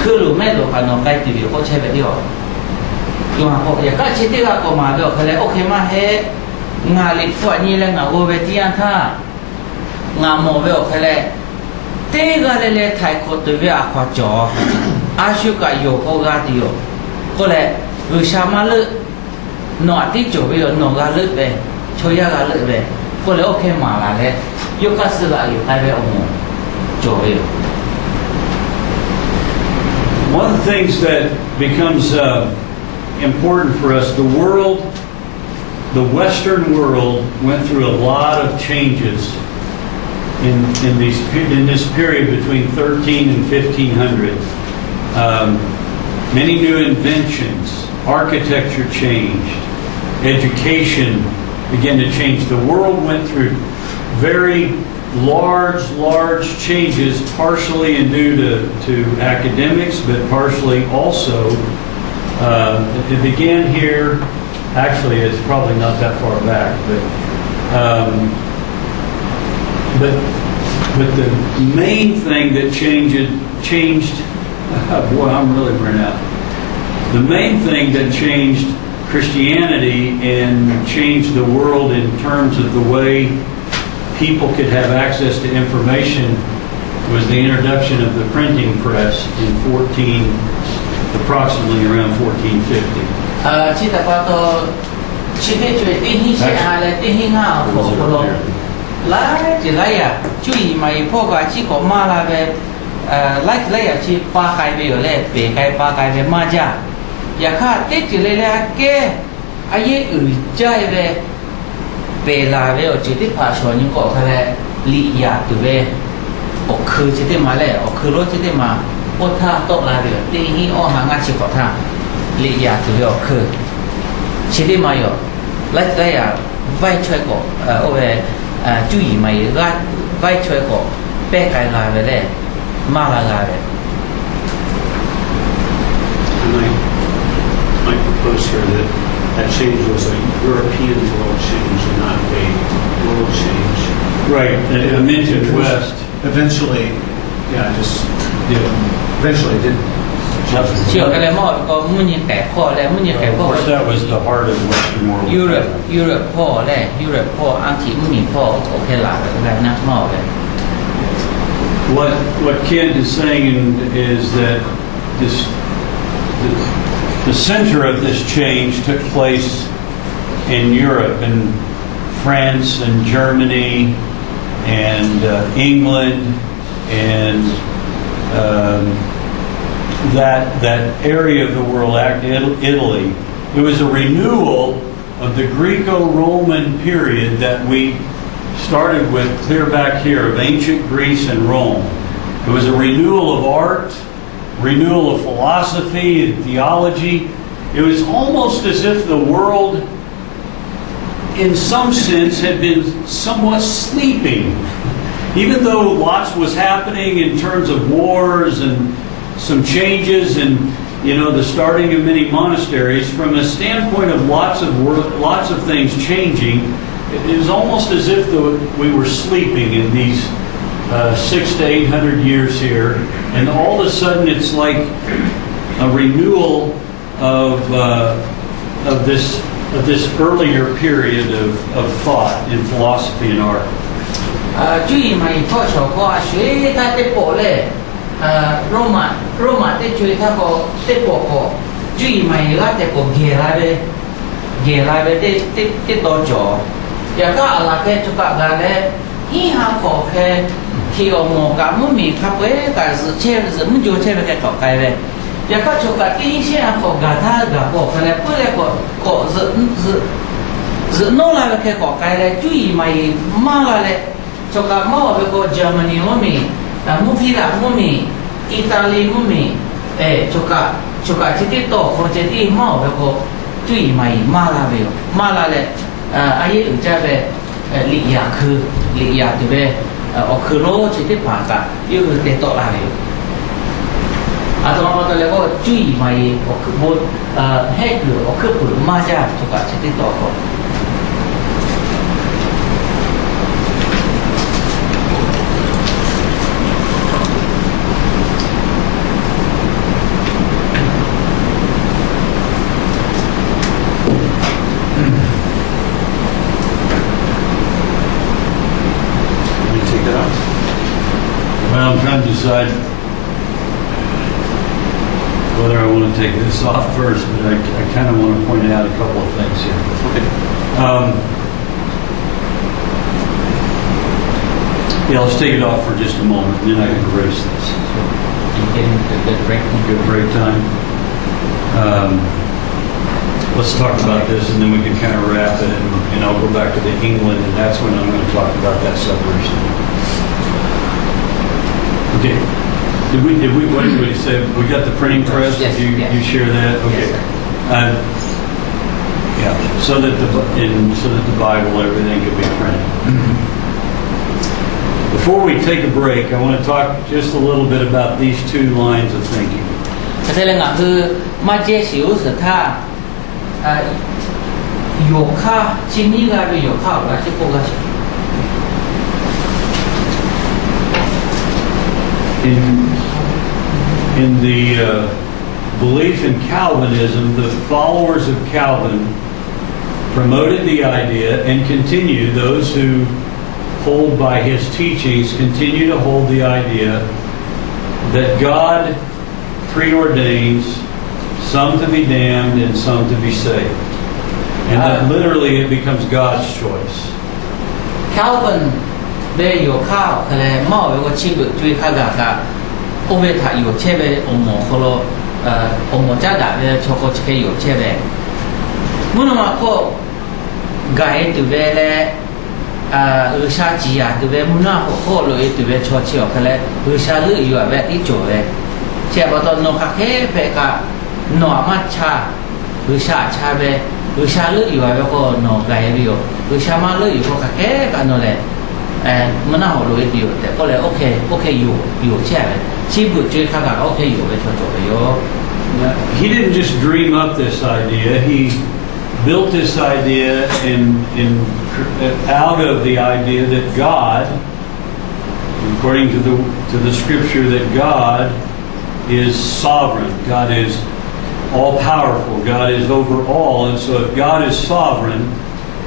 คือรู้ไม่รู้กันนอไกลที่อยู่ก็ใช้แบบที่อยู่ห่างพวกอย่างก็ชิที่ว่าก็มาเวลเขาเลยโอเคมาเฮงานลิฟต์นี่แหละงานโอเวที่อันท่างานโมเวลเขาเลยเต้ก็เลยไทยโคตัวเวลขวาจออาชุกายโยก็กันที่อยู่ก็เลยอุชามาเลือกนอที่จบไปนอก็เลือกไปช่วยก็เลือกไปก็เลยโอเคมาแล้วยกก็สื่ออยู่ใครไปเอาหมดจบไป One of the things that becomes important for us, the Western world went through a lot of changes in this period between 13 and 1500. Many new inventions, architecture changed, education began to change. The world went through very large changes, partially due to academics, but partially also it began here. Actually, it's probably not that far back, but the main thing that changed. Boy, I'm really burnt out. The main thing that changed Christianity and changed the world in terms of the way people could have access to information was the introduction of the printing press in approximately around 1450. ที่แต่ว่าตัวชีวิตช่วยที่หิ้งเสียหายเลยที่หิ้งห้าของคนเราหลายจีไรอ่ะช่วยมาพวกอาชีพของมาลาเวหลายจีไรอ่ะชีปาไก่ไปอยู่เลยเปย์ไก่ปาไก่ไปมาจ้าอย่าฆ่าติดจีไรเลยแกอายุอื่นใจเวเปลาเวอจิตที่ผ่าชวนยิ่งก่อทะเลลียาตัวเวอคือจิตที่มาเลยอคือรถจิตที่มาโอท่าโตลาเวตีหิ้งอ้อหางอาชีพก่อท่าลียาตัวเวอคือจิตที่มาอยู่หลายจีไรอ่ะไว้ช่วยก่อโอเว注意嘛，外出个白改来的嘞，马来来的。I propose here that change was a European world change and not a world change. Right. I mentioned West. Eventually, eventually it did. เชื่อกันเลยมั่วก็มุ่งยิงแก่พ่อแล้วมุ่งยิงแก่ Of พ่อ course, that was the heart of the Western world. ยุโรปพ่อแล้วยุโรปพ่ออังกฤษมุ่งยิงพ่อโอเคหลักแล้วนักนอกเลย What Ken is saying is that the center of this change took place in Europe, in France and Germany and England and that area of the world, Italy. It was a renewal of the Greco-Roman period that we started with clear back here, of ancient Greece and Rome. It was a renewal of art, renewal of philosophy and theology. It was almost as if the world, in some sense, had been somewhat sleeping. Even though lots was happening in terms of wars and some changes and the starting of many monasteries, from a standpoint of lots of things changing, it was almost as if we were sleeping in these 600 to 800 years here, and all of a sudden it's like a renewal of this earlier period of thought in philosophy and art. 注意嘛，靠小靠学他的宝嘞，罗马的追他个的宝个，注意嘛，拉的个给来的多少，也个阿拉个就个个嘞，一下个个，去我们个木米卡不个是切是木就切个搞改嘞，也个就个第一线个个他个个可能不嘞个是弄来个搞改嘞，注意嘛，马个嘞。Coba mau beko Germany mumi, Mufila mumi, Italy mumi, coba jadi to, kalau jadi mau beko cui mai malah le, ayat ucap liya tu be, oklo jadi pakai, itu tetok lah yo. Atau apa tu leko cui mai okbot heklu, okbot maja coba jadi to. Well, I'm trying to decide whether I want to take this off first, but I kind of want to point out a couple of things here. Okay. Yeah, let's take it off for just a moment, and then I can erase this. Good break time. Let's talk about this, and then we can kind of wrap it, and I'll go back to the England, and that's when I'm going to talk about that separation. Okay. What did we say? We got the printing press? Yes, you share that? Okay. Yes, yeah, so that the Bible, everything could be printed. Before we take a break, I want to talk just a little bit about these two lines of thinking. In the belief in Calvinism, the followers of Calvin promoted the idea and continue, those who hold by his teachings continue to hold the idea that God preordains some to be damned and some to be saved. And that literally it becomes God's choice. Calvin be yo khao kale mau yo chi bu chui kha ga ka o be tha yo che be omo kholo omo cha da be choko che yo che be muno ma ko gai tu be le u sha ji ya tu be muno ko lo e tu be cho chi yo kale u sha lu yo be ti jo be che ba to no kha ke be ka no ma cha u sha cha be u sha lu yo be ko no gai bi yo u sha ma lu yo ko kha ke ka no le mana ho lo e bi yo te ko le okay yo che be chi bu chui kha ga okay yo be cho be yo. He didn't just dream up this idea. He built this idea out of the idea that God, according to the scripture, that God is sovereign. God is all powerful. God is over all. And so if God is sovereign,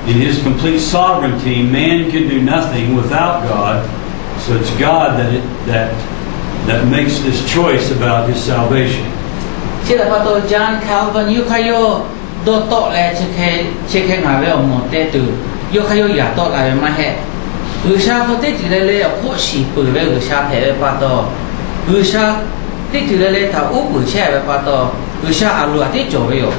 in his complete sovereignty, man can do nothing without God. So it's God that makes this choice about his salvation. Sila pato John Calvin yu kayo do to le che nga ve mo te tu yu kayo ya to la ma he u sha ko te ti le ko shi pu ve u sha phe pa to u sha te ti le ta u pu che ve pa to u sha a lu a ti jo ve yo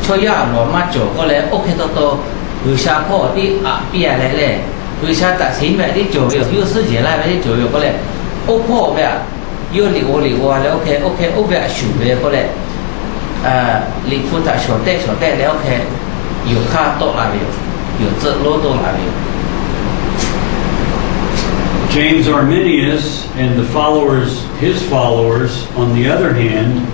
cho ya lo ma jo ko le o ke to u sha ko ti a pi a le u sha ta sin ve ti jo ve yo yu si je la ve ti jo ve ko le o po ve yo li o le okay o be shu be ko le li fu ta sho te le okay yo kha to la yo zhe lo to la James Arminius and his followers, on the other hand,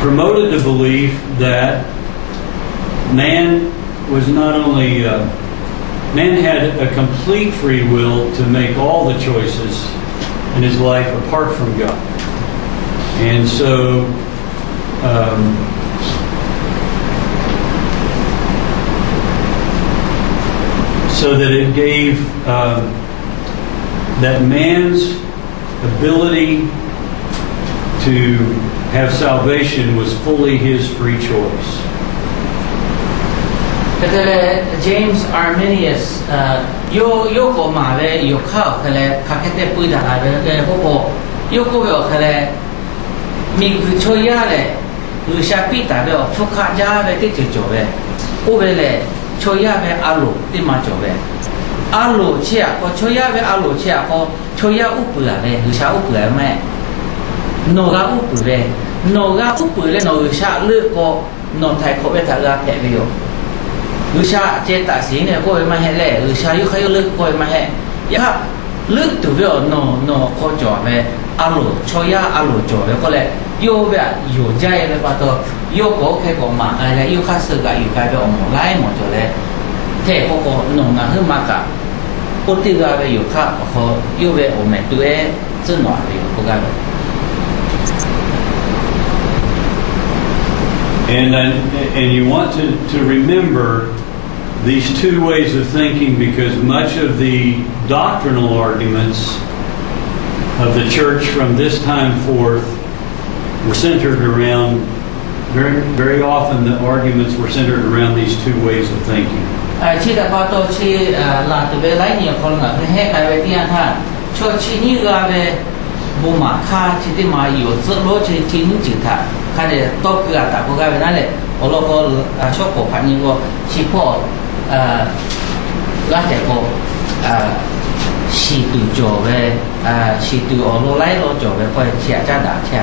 promoted the belief that man was not only man had a complete free will to make all the choices in his life apart from God. And so so that it gave that man's ability to have salvation was fully his free choice. แต่ James Arminius โยโกมาเวโยเข้าแต่คาเกเตปุยดาเวแต่พวกโยโกเวอแต่มีคือช่วยยาเลยหรือชาปิตาเวอฟุกขายาเวที่จะจบเวอุเวเลยช่วยยาเวอาลุที่มาจบเวอาลุเชียพอช่วยยาเวอาลุเชียพอช่วยยาอุปเปลือกเวหรือชาอุปเปลือกแม่โนกาอุปเปลือกเวโนกาอุปเปลือกเลยโนชาเลือกก็โนไทยเขาเวทากาแผลไปอยู่หรือชาเจตสีเนี่ยก็ไม่ให้แล่หรือชายุเขายุเลิกก็ไม่ให้ยาเลิกตัวเดียวโนเขาจ่อไปอาลุช่วยยาอาลุจ่อไปก็เลยโยแบบอยู่ใจเลยป่ะตัวโยก็แค่ก็มาอะไรโยข้าศึกอะอยู่ใกล้ไปอมไล่หมดเลยเท่พวกหนุ่มนะขึ้นมากะอุติกาไปอยู่ข้าเขาโยแบบอมตัวเองจะหน่อยอยู่พวกกัน And you want to remember these two ways of thinking, because much of the doctrinal arguments of the church from this time forth were centered around, very often the arguments were centered around these two ways of thinking. ชีแต่พอตัวชีหลาตัวเวลาเนี่ยคนละคือให้ใครไปที่นั่นท่านช่วยชีนี่ก็ไปบุมาค่าชีที่มาอยู่จะรู้ชีที่นี่จิตท่าข้าเดี๋ยวตัวเกลือแต่พวกกันนั่นแหละโอ้เราก็ชอบปกพันนี่ก็ชีพ่อรักแต่ก็ชีตัวจบไปชีตัวเราไล่เราจบไปก็เสียจ้าด่าเสีย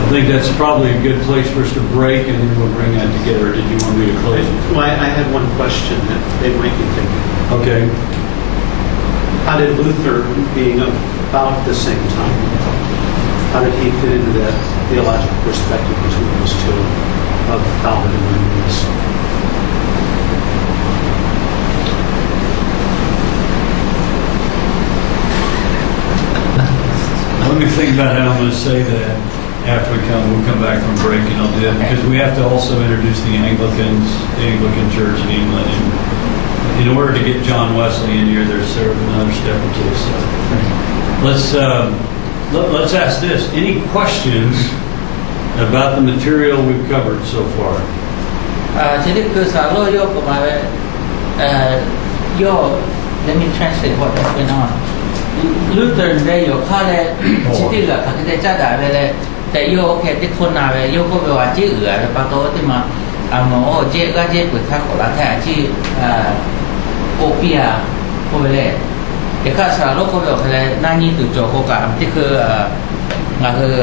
I think that's probably a good place for us to break, and then we'll bring that together. Did you want me to close it? Well, I had one question that they might be thinking. Okay. How did Luther, being about the same time, how did he fit into that theological perspective between those two of Calvin and Arminius? Let me think about how I'm going to say that after we'll come back from break, and I'll do that because we have to also introduce the Anglican Church in England. And in order to get John Wesley in here, there's sort of another step or two. So let's ask this: any questions about the material we've covered so far? ทีนี้คือสารโยกออกมาเลยโย let me translate what has been on Luther ได้โยข้าเลยชีที่เหลือเขาได้จ้าด่าไปเลยแต่โยแค่ที่คนนาไปโยก็ไปว่าจีเอือแล้วปะโตที่มาหมอเจ๊ก็เจ๊เปิดท่าขอละแท้จีโอเปียโอเปเล่เด็กข้าสารโลกเขาบอกอะไรนั่นนี่ตัวโจโกกะที่คืองาคือ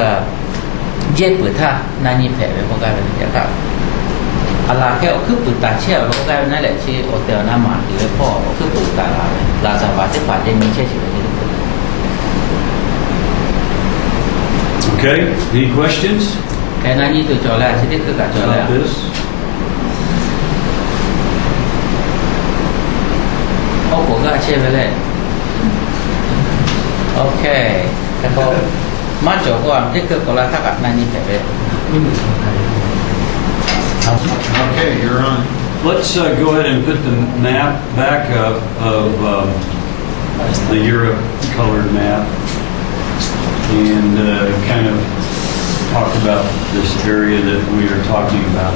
เจ๊เปิดท่านั่นนี่แผลไปโกกะเป็นเด็กข้าอะไรแค่คือเปิดตาเชี่ยวโลกได้นั่นแหละที่โอเตลน้ำมันหรือพ่อคือเปิดตาลาสบายที่ป่าเจมีเชี่ยวชีวิต Okay. Any questions? แค่นั้นนี่ตัวโจแล้วที่คือกับโจแล้ว About this? โอ้ผมก็เชื่อไปเลยโอเคแล้วก็มาโจก่อนที่คือกับเราถ้ากับนั่นนี่แผลไป Okay, you're on. Let's go ahead and put the map back up of the Europe colored map and kind of talk about this area that we are talking about.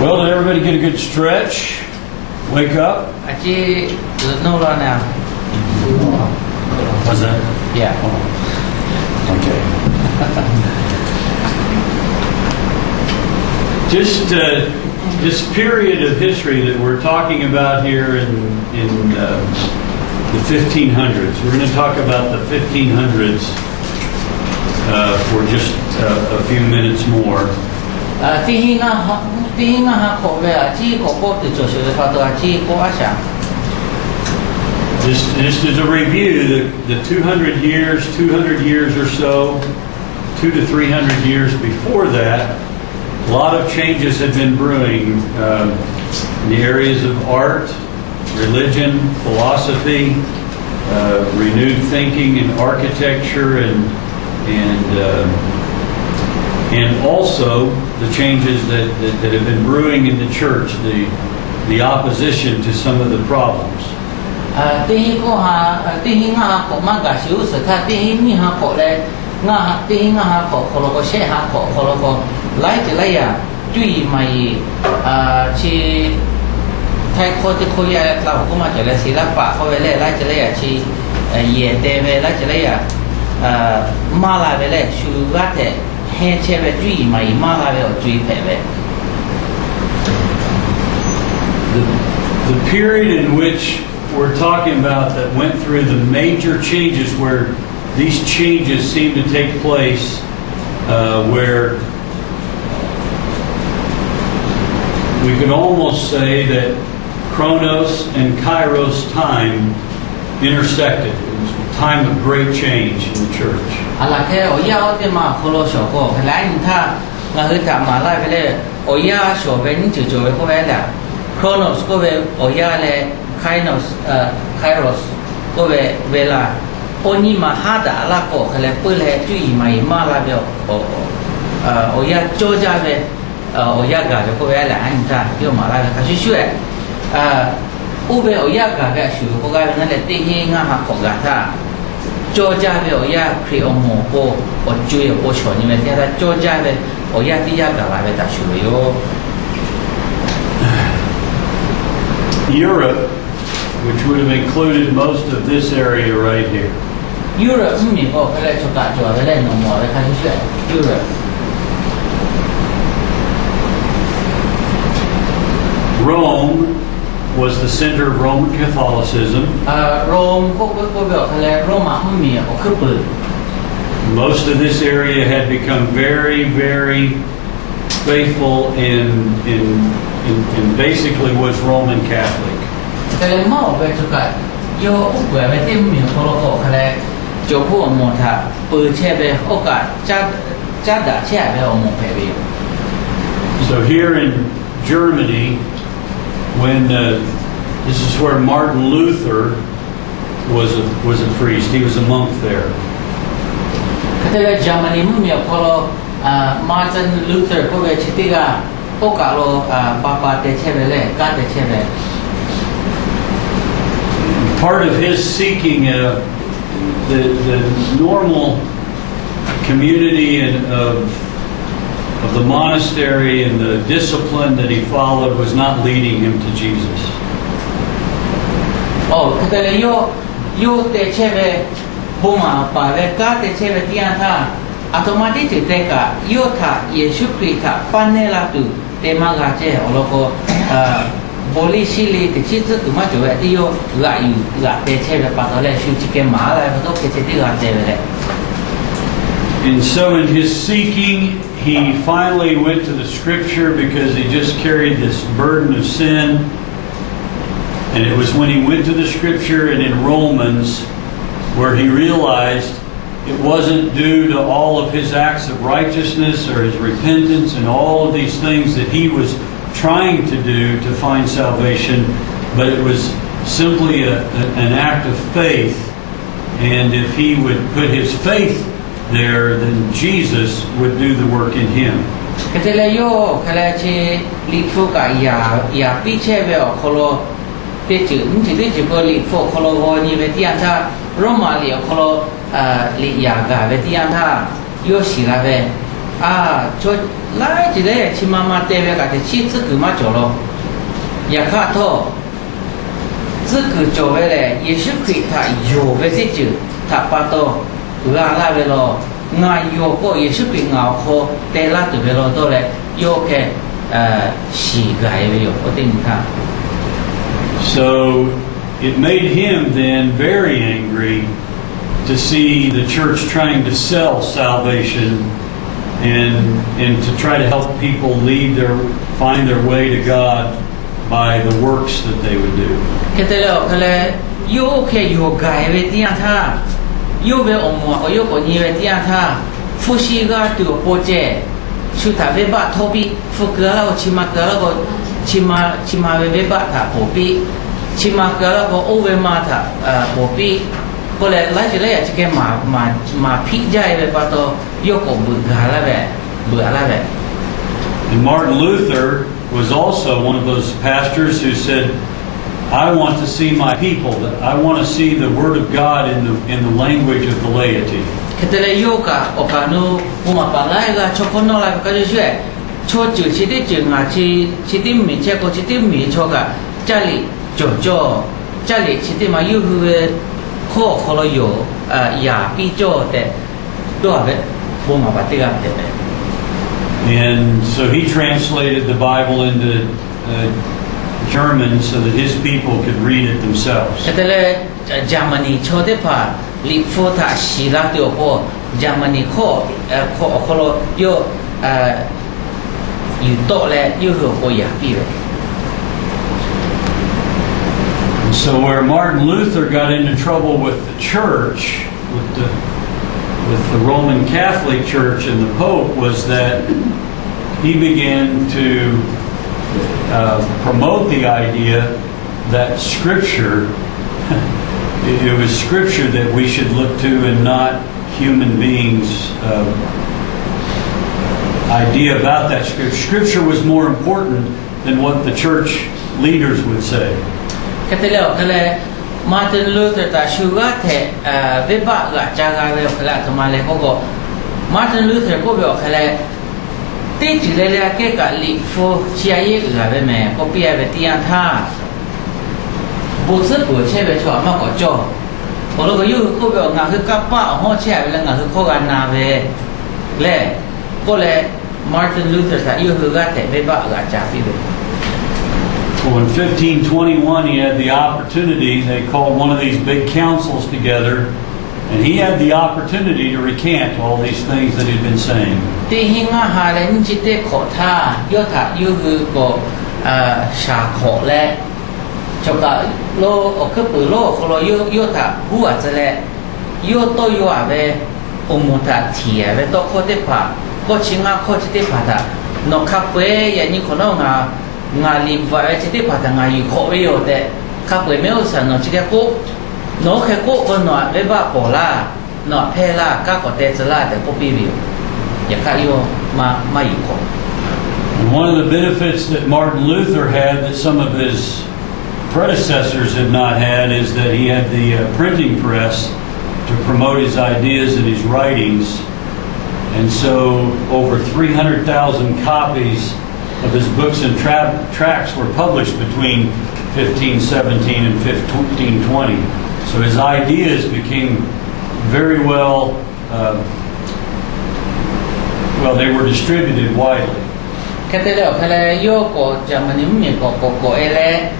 Well, did everybody get a good stretch? Wake up? อาจีโน่รอnow Was that? yeah Okay. Just this period of history that we're talking about here in the 1500s. We're going to talk about the 1500s for just a few minutes more. ที่หิ้งอ่ะขอเวลาที่ขอโคตรจุดสุดท้ายตัวที่ขออาชา Just as a review, the 200 years or so, 200 to 300 years before that, a lot of changes had been brewing in the areas of art, religion, philosophy, renewed thinking in architecture and also the changes that have been brewing in the church, the opposition to some of the problems. 电影讲下，电影下国嘛个小时他电影你下国嘞，我电影下国，可能个些下国，可能个来就来呀，注意咪去泰国的可以เราก็มาจากศิลปะเขาไปเลย来就来呀去演的ไป来就来呀มาลาไปเลยชูกัด的ให้เชื่อไป注意咪มาลาไป注意ไปไป The period in which we're talking about that went through the major changes where these changes seem to take place, where we could almost say that Chronos and Kairos time intersected. It was a time of great change in the church. อะไรแค่โอยาเต็มมาโคโลโชโก้ขณะนี้ถ้าเราคือทำมาไล่ไปเลยโอยาโชเป็นจุดโจไปก็ไปแล้ว Chronos ก็ไปโอยาเลย Kairos ก็ไปเวลาโอนี่มาหาดาละก็ขณะเปิดเลยจุยมาไล่ไปโอยาโจจาไปโอยากาก็ไปแล้วอันนี้ถ้าเดี๋ยวมาไล่ก็ช่วยอุเบโอยากาก็ช่วยก็ได้นั่นแหละที่ให้งาหักของกาถ้าโจจาไปโอยาครีโอโมโกโอจุยโอชนี่มันที่ถ้าโจจาไปโอยาที่ยากาไล่ไปแต่ช่วยโย Europe, which would have included most of this area right here. ยุโรปไม่มีก็ไปเลยชกาจัวไปเลยหนุ่มหัวเลยค่ะช่วยยุโรป Rome was the center of Roman Catholicism. โรมก็แบบอะไรโรม่าไม่มีก็คือเปิด Most of this area had become very, very faithful and basically was Roman Catholic. แต่เลยมาไปชกาโยอุบไปที่มีคนละก็อะไรโจผู้อมทาเปิดเชื่อไปโอกาสจัดด่าเชื่อไปอมไปไป So here in Germany, when this is where Martin Luther was a priest. He was a monk there. แต่เลยจามันนี่ไม่มีคนละมาร์ตินลูเทอร์ก็ไปชิติกาโอกาสเราปาเตเชื่อไปเลยการเตเชื่อไป Part of his seeking the normal community and of the monastery and the discipline that he followed was not leading him to Jesus. โอ้แต่เลยโยเตเชื่อไปบุมาปาเลการเตเชื่อไปที่อันท่าอัตมาติจุดเตกะโยธาเยซูคริสต์ปันเนลาตุเตมากาเจโอโลโกบริสิลีติจิตตุมาจุเวติโยลาอยู่ลาเตเชื่อไปปาตอเลชูจิเกมาอะไรมันก็เกิดที่ลาเจไปเลย And so in his seeking, he finally went to the scripture because he just carried this burden of sin. And it was when he went to the scripture and in Romans where he realized it wasn't due to all of his acts of righteousness or his repentance and all of these things that he was trying to do to find salvation, but it was simply an act of faith. And if he would put his faith there, then Jesus would do the work in him. ก็จะเลยโยก็เลยที่ลิฟูกอย่าพิเชเวอโคโลเตจิมันจะได้จิบลิฟูโคโลโวนี่เวทีอันท่าโรมาลีโคโลลิยากาเวทีอันท่าโยสิลาเวช่วยไล่จะได้ชิมาเตเวกันที่ชี้ซึกมาจโลอยากข้าโทซึกจเวเลยเยซูคริสต์ท่าโยเวทีจิท่าปาโตลาเวโลงายโยก็เยซูคริสต์งาโคเตลาตุเวโลโตเลยโยแค่สีกายเวโยก็ติงท่า So it made him then very angry to see the church trying to sell salvation and to try to help people find their way to God by the works that they would do. ก็แต่แล้วก็เลยโยแค่โยกายเวทีอันท่าโยเวอมัวโยก็นี่เวทีอันท่าฟูชิกาตัวโปเจชุดท่าเวบะทบีฟุกแล้วชิมากแล้วก็ชิมาเวบะท่าโปบี chima kala ko over mata bopi kole la je la chike ma phi jai be pa to yo ko bu ga la be bu ala be. And Martin Luther was also one of those pastors who said, I want to see my people, that I want to see the Word of God in the language of the laity. Ketele yoga okanu uma palai ga chokono la ka jue cho ju chi de ju nga chi de mi che ko chi de mi cho ga jali jo jali chi de ma yu hu ko ko lo yo ya pi jo de do be uma pa te ga de. And so he translated the Bible into German so that his people could read it themselves. Ketele Germany cho de pa li fo ta shi la de ko Germany ko lo yo yu to le yu ko ya pi be. And so where Martin Luther got into trouble with the church, with the Roman Catholic Church and the Pope, was that he began to promote the idea that Scripture, it was Scripture that we should look to and not human beings' idea about that Scripture. Scripture was more important than what the church leaders would say. Martin Luther ta shuga the veba ga jaga ve khala thamale ko Martin Luther ko be khala te ji le le ke ka li fo chia ye ga be me ko pia be tian tha bo se bo che be cho ma ko cho ko lo ko yu ko be nga ke ka pa ho che be le nga ko ga na be le ko le Martin Luther ta yu ga the veba ga ja pi be. Well, in 1521, he had the opportunity, they called one of these big councils together, and he had the opportunity to recant all these things that he'd been saying. Nga li va che te pata nga yu ko yo de ka pwe me o sa no chi ko no ke ko no le ba po la no phe la ka ko te zla de ko pi bi ya ka yo ma yu ko. And one of the benefits that Martin Luther had that some of his predecessors had not had is that he had the printing press to promote his ideas and his writings. And so over 300,000 copies of his books and tracts were published between 1517 and 1520. So his ideas became very well, they were distributed widely. Yo ko Germany mi ko ele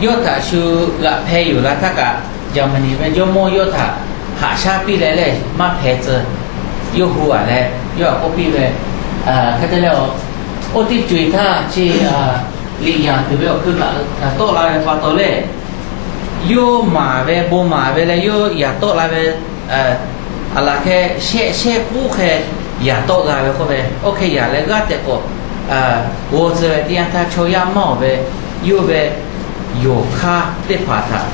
yo ta shu la phe yu la ta ka Germany me yo mo yo ta ha sha pi le ma phe ze yo hu a le yo ko pi le ô ti chui tha chi li ya de be ku la to la fa to le yo ma ve bo ma ve le yo ya to la ve ala ke she pu ke ya to ga ve ko ve okay ya le ga te ko wo ze ti an ta cho ya mo ve yo kha te pa tha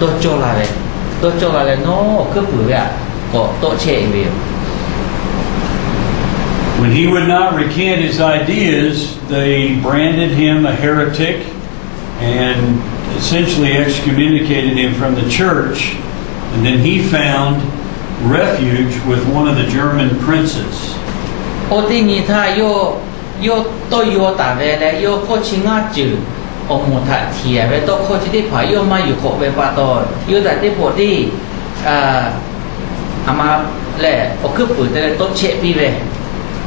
do cho la le no ku pu ya ko to che ve. When he would not recant his ideas, they branded him a heretic and essentially excommunicated him from the church. And then he found refuge with one of the German princes.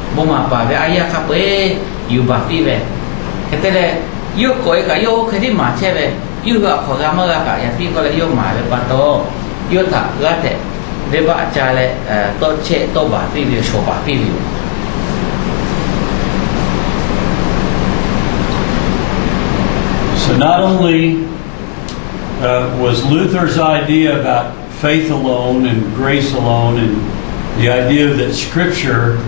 Buma pa ve aya ka pe yu ba pi ve ketele yo ko ka yo khedi ma che ve yu ga kho ga ma ga ka ya pi ko le yo ma ve pa to yo ta ga te de ba cha le to che to ba pi ve sho ba pi ve. So not only was Luther's idea about faith alone and grace alone and the idea that Scripture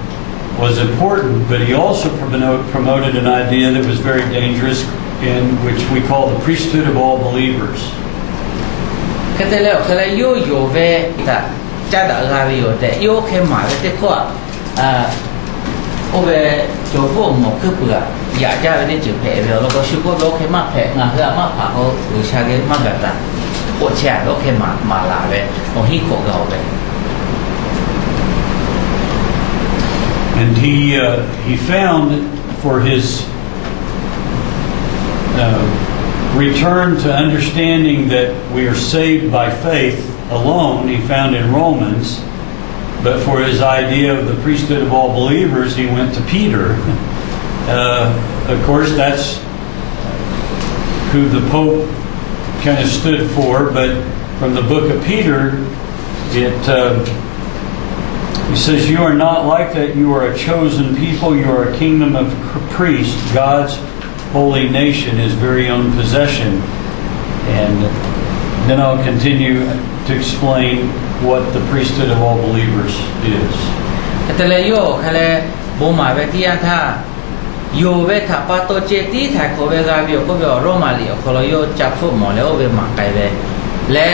was important, but he also promoted an idea that was very dangerous which we call the priesthood of all believers. ကတဲ့လေခလေယိုယိုပဲတာကြတာဂါရီယိုတဲ့ယိုခဲမှာတဲ့ခွာအိုပဲဂျိုဖို့မကပရာယာကြတဲ့ဂျဖဲပဲလောကရှိကိုလောခဲမှာဖဲငါကမှာဖာဟိုလူရှာကေမှာကတာပိုချာလောခဲမှာလာပဲဟိုဟိကိုကောပဲ And he found for his return to understanding that we are saved by faith alone, he found in Romans. But for his idea of the priesthood of all believers, he went to Peter. Of course, that's who the Pope kind of stood for. But from the book of Peter, he says, "You are not like that. You are a chosen people. You are a kingdom of priests, God's holy nation, his very own possession." And then I'll continue to explain what the priesthood of all believers is. แต่เลยโยคะเลยบ่มาเวที่อันท่าโยเวถ้าปาโตเจตีถ้าโคเวกาบิโอก็เวโรมาลิโอโคโลโยจับฟุหมอแล้วเวมาไกเวและ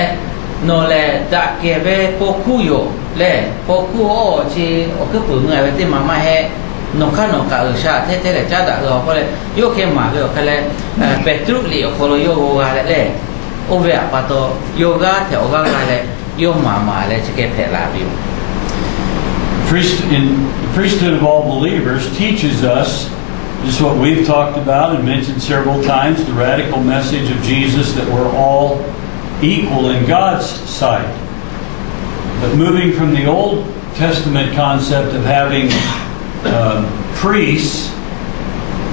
โนเลดะเกเวปอคูโยและปอคูโอชีโอคือปืนไงเวที่มามาให้นกข้านกกะอุชาเท่ๆเลยจ้าดะก็ก็เลยโยเคมาเวคะเลยเปตรุลิโอโคโลโยโวกาเลยโอเวปาโตโยกาเถโอกาเลยโยมาเลยจะเกเพลาบิโอ In the priesthood of all believers teaches us, this is what we've talked about and mentioned several times, the radical message of Jesus that we're all equal in God's sight. But moving from the Old Testament concept of having priests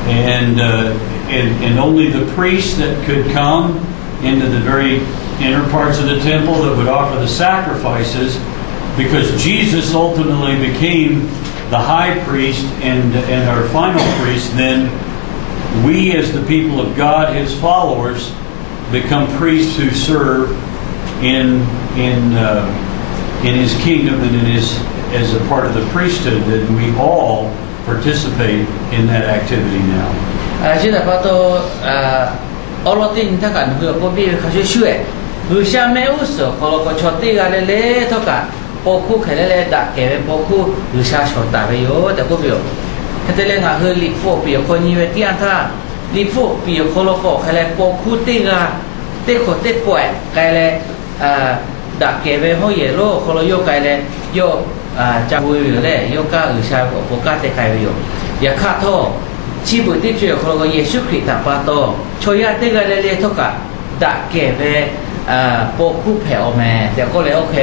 and only the priests that could come into the very inner parts of the temple that would offer the sacrifices, because Jesus ultimately became the high priest and our final priest, then we as the people of God, his followers, become priests who serve in his kingdom and as a part of the priesthood, that we all participate in that activity now. 现在把到奥罗丁他讲个不比他去学，有下面有时候可能个确定个嘞他讲。ปอคู่แค่เลยดักแกเป็นปอคู่หรือชาชดตาไปโยแต่ก็เปล่าแค่แต่เรื่องอะไรลิฟโฟเปลี่ยนคนนี้เวทีอันท่าลิฟโฟเปลี่ยนคนละคนแค่เลยปอคู่ตีกาตีคนตีป่วยแค่เลยดักแกเป็นห้องเยลโล่คนละโยกแค่เลยโยจับมืออยู่เลยโยก้าหรือชาปอก้าเตะใครไปโยอย่าขาดท่อชีบุตรที่ช่วยคนละคนเยซูคริสต์ปาโตช่วยตีกันเลยเท่ากับดักแกเป็นปอคู่แผ่วแม่แต่ก็เลยโอเค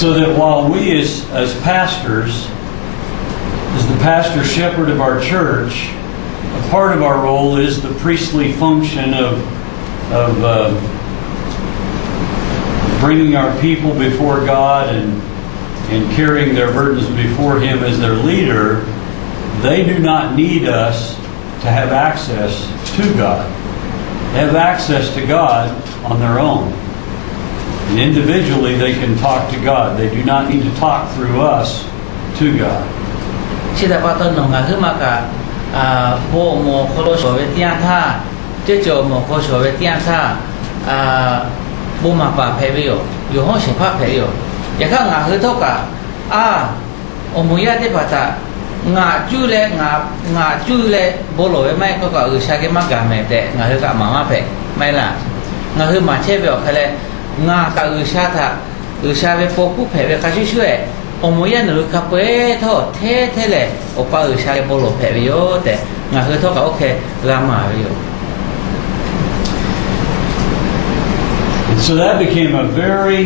So that while we as pastors, as the pastor shepherd of our church, a part of our role is the priestly function of bringing our people before God and carrying their burdens before him as their leader. They do not need us to have access to God. They have access to God on their own. And individually they can talk to God. They do not need to talk through us to God. 现在把到农啊，คือมากับโบโมโคโลโชเวติอันท่าเจ้าโจโมโคโชเวติอันท่าโบมาป่าเพลอยู่ห้องเฉพาะเพลอย่างข้างอ่ะคือเท่ากับอมุยาที่ปัตตางาจูเล่งาจูเล่โบโลเวไม่ก็ชาเกมากาเมแต่งาคือกับมาเพไม่ล่ะงาคือมาเช่แบบเขาเลยงากับชาท่าชาเวโปกุเพเวเขาช่วยอมุยาหนูกับเป้เท่าเท่เลยโอป้าชาเกโบโลเพวิโอแต่งาคือเท่ากับโอเครามาวิโอ And so that became a very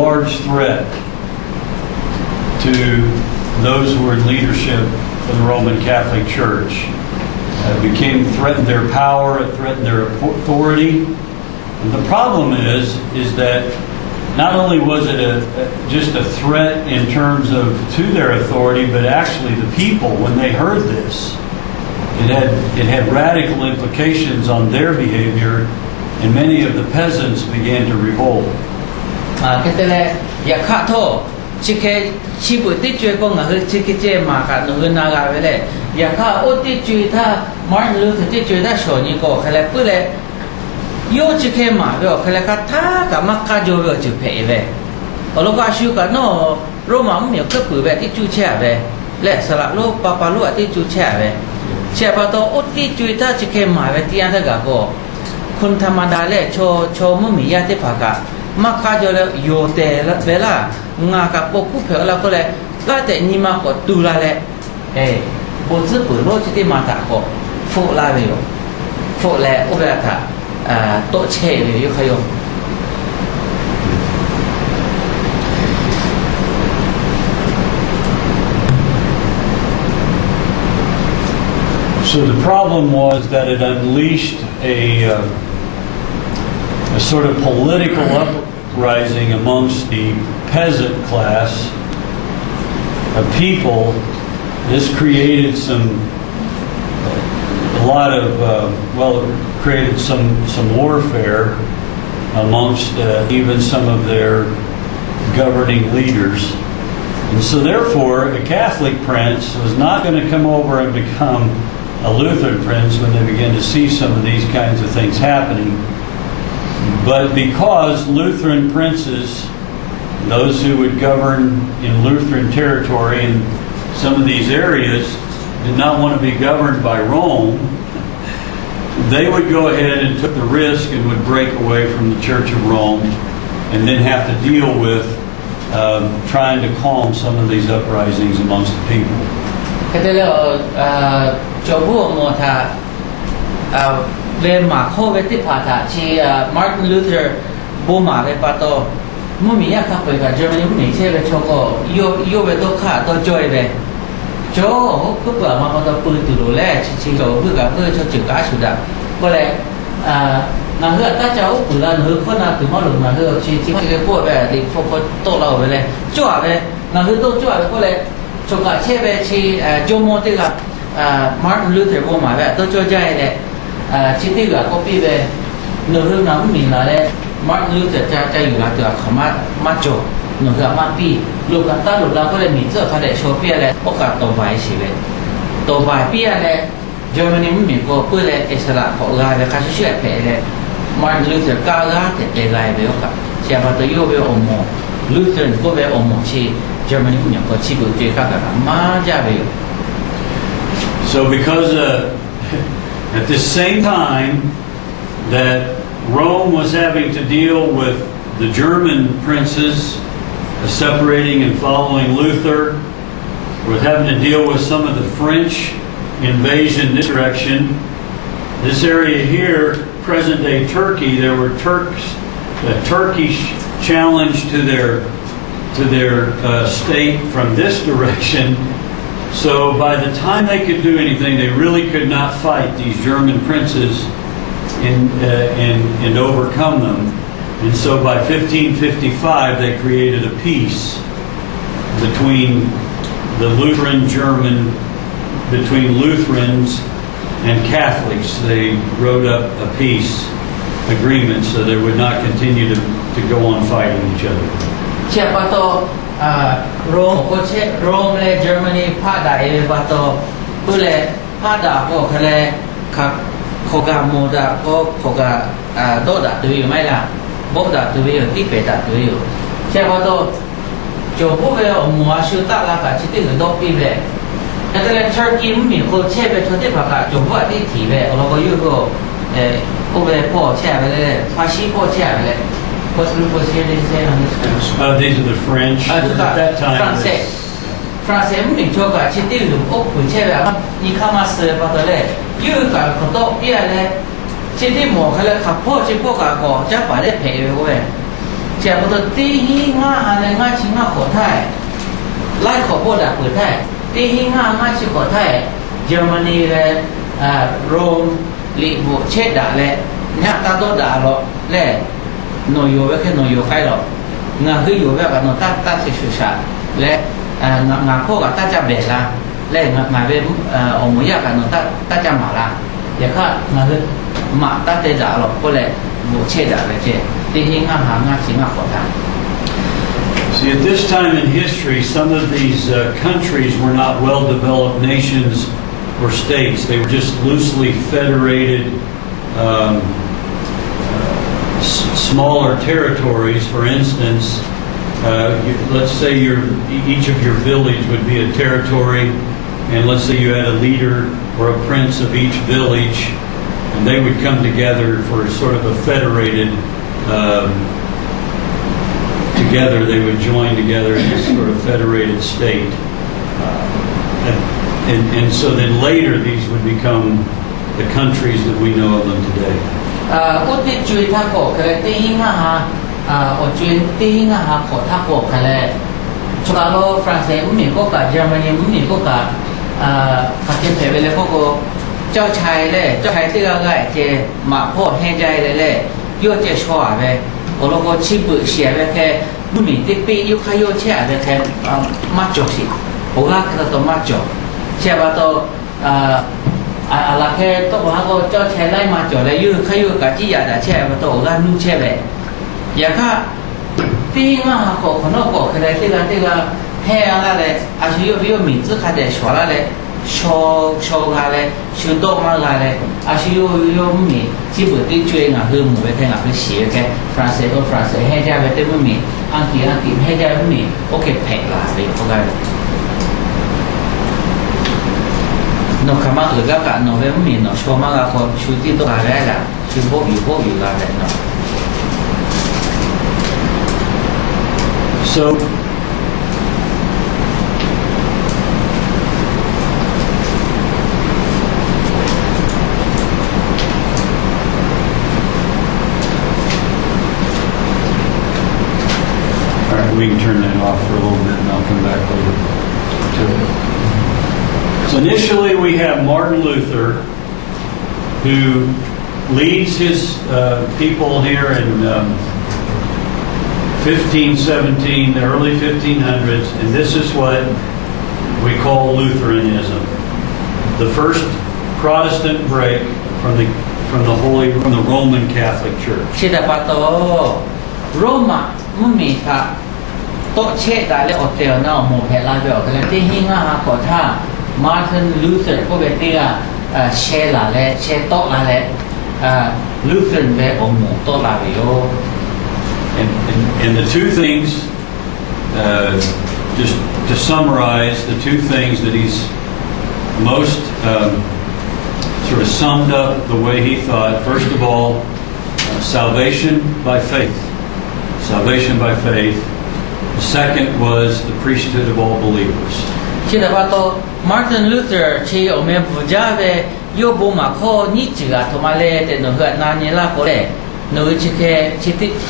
large threat to those who were in leadership of the Roman Catholic Church. It threatened their power, it threatened their authority. And the problem is that not only was it just a threat in terms of to their authority, but actually the people, when they heard this, it had radical implications on their behavior, and many of the peasants began to revolt. แค่แต่ละอย่าฆ่าโทษ这个起不的追讲啊，这个这马卡那个那个为嘞，也看我的追他马路的追他小尼个，后来不嘞，有这个马个，后来他干嘛干就个就赔呗，我老家修个喏，罗马没有个不呗，的就车呗，嘞是啦，罗爸爸罗的就车呗，车把到我的追他这个马呗，这样的个，คนธรรมดาเลยโชมุมียาที่ผากะมักกะจอเลยโยเตละเวลางากะปกุเพละก็เลยก็แต่นี่มาก็ตูละเลยบ่ซึปุโลจิติมาตะก็ฟุลาเวโยฟุแลอุเบตะโตเชเวโยคโย So the problem was that it unleashed a sort of political uprising amongst the peasant class of people. This created created some warfare amongst even some of their governing leaders. And so therefore, a Catholic prince was not going to come over and become a Lutheran prince when they began to see some of these kinds of things happening. But because Lutheran princes, those who would govern in Lutheran territory in some of these areas, did not want to be governed by Rome, they would go ahead and took the risk and would break away from the Church of Rome and then have to deal with trying to calm some of these uprisings amongst the people. จอบัวโมทาเวมาโคเวติพาทาชีมาร์ตินลูเทอร์บูมาเวปาโตมุมียาคับไปกับเยอรมนีมุมีเชเวชโกโยเวโตคาโตจอยเวโจเพื่อมาพอตปืนตุลุแลชิโจเพื่อชจึงกาสุดาก็เลยงานเฮือถ้าเจ้าปืนละเฮือคนน่ะถึงมาหลุดมาเฮือชิก็พวกแบบที่พวกโตเราไปเลยจ้วไปงานเฮือโตจ้วก็เลยชงกาเชเวชีโจโมติกาMartin Luther บอกมาแบบตัวใจเลยชิติกาก็ปีแบบเนื้อเรื่องนั้นมีอะไร Martin Luther จะอยู่ละตัวเขามาโจเนื้อมาปีลูกกันตั้งลูกเราก็เลยมีเจ้าเขาได้โชว์ปีอะไรโอกาสต่อไปชีวิตต่อไปปีอะไรเยอรมนีไม่มีก็เพื่อเลยอิสระของเราเลยเขาเชื่อแผ่เลย Martin Luther ก้าวล้าแต่เดลัยไปก็เชื่อว่าตัวโยเวอมโม Luther ก็เวอมโมชีเยอรมนีไม่มีก็ชีวิตเจ้ากันมาจ้าไป So because at the same time that Rome was having to deal with the German princes separating and following Luther, was having to deal with some of the French invasion this direction. This area here, present-day Turkey, there were a Turkish challenge to their state from this direction. So by the time they could do anything, they really could not fight these German princes and overcome them. And so by 1555, they created a peace between the between Lutherans and Catholics. They wrote up a peace agreement so they would not continue to go on fighting each other. โรมก็เช่โรมและเยอรมนีพาดาเอเวบาโตเพื่อเลยพาดาก็คือเลยขับโคกาโมดาก็โคกาโดดาตัวอยู่ไหมล่ะบอกดาตัวอยู่ที่เปดาตัวอยู่ใช่ป่ะโตโจพวกเรามัวชื่อตาลากาชิติหรือดอกปีเลยแต่ตอนนี้ตุรกีมันมีคนเช่ไปชนที่ผักกาโจพวกที่ถีบเลยเราก็อยู่ก็พวกเราพ่อแช่ไปเลยภาษีพ่อแช่ไปเลยWhat group was here? They say on this one. These are the French. At that time. France. mình cho cả chi tiêu dùng ốc của chế về đi khám master vào tới đây. Như cả có tốt bia này, chi tiêu mỏ hay là khắp phố chi phố cả có chắc phải để pay về vậy. Chỉ có tôi tí hi nga hay nga chỉ nga khổ thai, lại khổ phố đã khổ thai. Tí hi nga chỉ khổ thai. Germany là Rome, lì bộ chết đã lệ, nhà ta tốt đã rồi lệ. หน่วยโยเวแค่หน่วยโยใครหรอกงาคือโยเวแบบนั้นตั้งสื่อสารและงาพวกตั้งจะเบลละและงาเวอมวยกันนั้นตั้งจะมาละอย่างข้างาคือมาตั้งใจด่าหรอกก็เลยบุเชด่าเลยเจ้ที่หิ้งงาหางาชิงาขอทาน So See, at this time in history, some of these countries were not well-developed nations or states. They were just loosely federated smaller territories. For instance, let's say each of your village would be a territory, and let's say you had a leader or a prince of each village, and they would come together for sort of a federated together. They would join together in this sort of federated state. And so then later these would become the countries that we know of them today. 我哋最他國嘅咧，啲應該嚇我最啲應該嚇學他國嘅咧，除咗咯，法國唔係國家，Germany唔係國家，發展譬如咧嗰個เจ้าชาย咧，เจ้าชายที่ก็ได้เจมาพ่อแห่ใจเลย咧ย่อเจชัวร์เลยก็เราก็ชิบุเสียไปแค่ไม่มีที่ปียุคย่อเชื่อไปแค่มาจบสิโอ้ละก็ต้องมาจบเชื่อว่าตัวอะไรแค่ตัวว่าก็เจ้าชายไล่มาจบเลยยุ่งขยุ่งกับที่อยากจะเชื่อว่าตัวละนู่นเชื่อไปอย่างก็ที่ว่าก็คนนอกก็คือที่ก็แห่อะไรเลยอาชีพย่อมีชื่อเขาเดี๋ยวชัวร์เลยshow ga le shu do ma ga le a shi yo mi ji bu ti chui nga hu mu be the nga hu xie ke français he ja be te mu mi an ki he ja mu mi okay phe la be ko ga no kama ga ka no be mu mi no show ma ga ko shu ti do ga le la shu bo yu ga le no So we can turn that off for a little bit and I'll come back later to it. So initially we have Martin Luther, who leads his people here in 1517, the early 1500s, and this is what we call Lutheranism. The first Protestant break from the Roman Catholic Church. ชื่อแต่ปัตโตโรมามุมีค่ะโตเชตาเลอเตลนาโมเพลาเบลกันที่หิงาขอท่ามาร์ตินลูเทอร์ก็เป็นที่เชลาเลเชโตลาเลลูเทอร์เบอโมโตลาเบโอ And the two things, just to summarize, the two things that he's most sort of summed up the way he thought. First of all, salvation by faith. Salvation by faith. The second was the priesthood of all believers. ชื่อแต่ปัตโตมาร์ตินลูเทอร์ชื่อโอเมบุจาเวโยบุมาข้อนิจิกาโทมาเลแต่หนูเกิดนานิลาโคเลหนูชิเค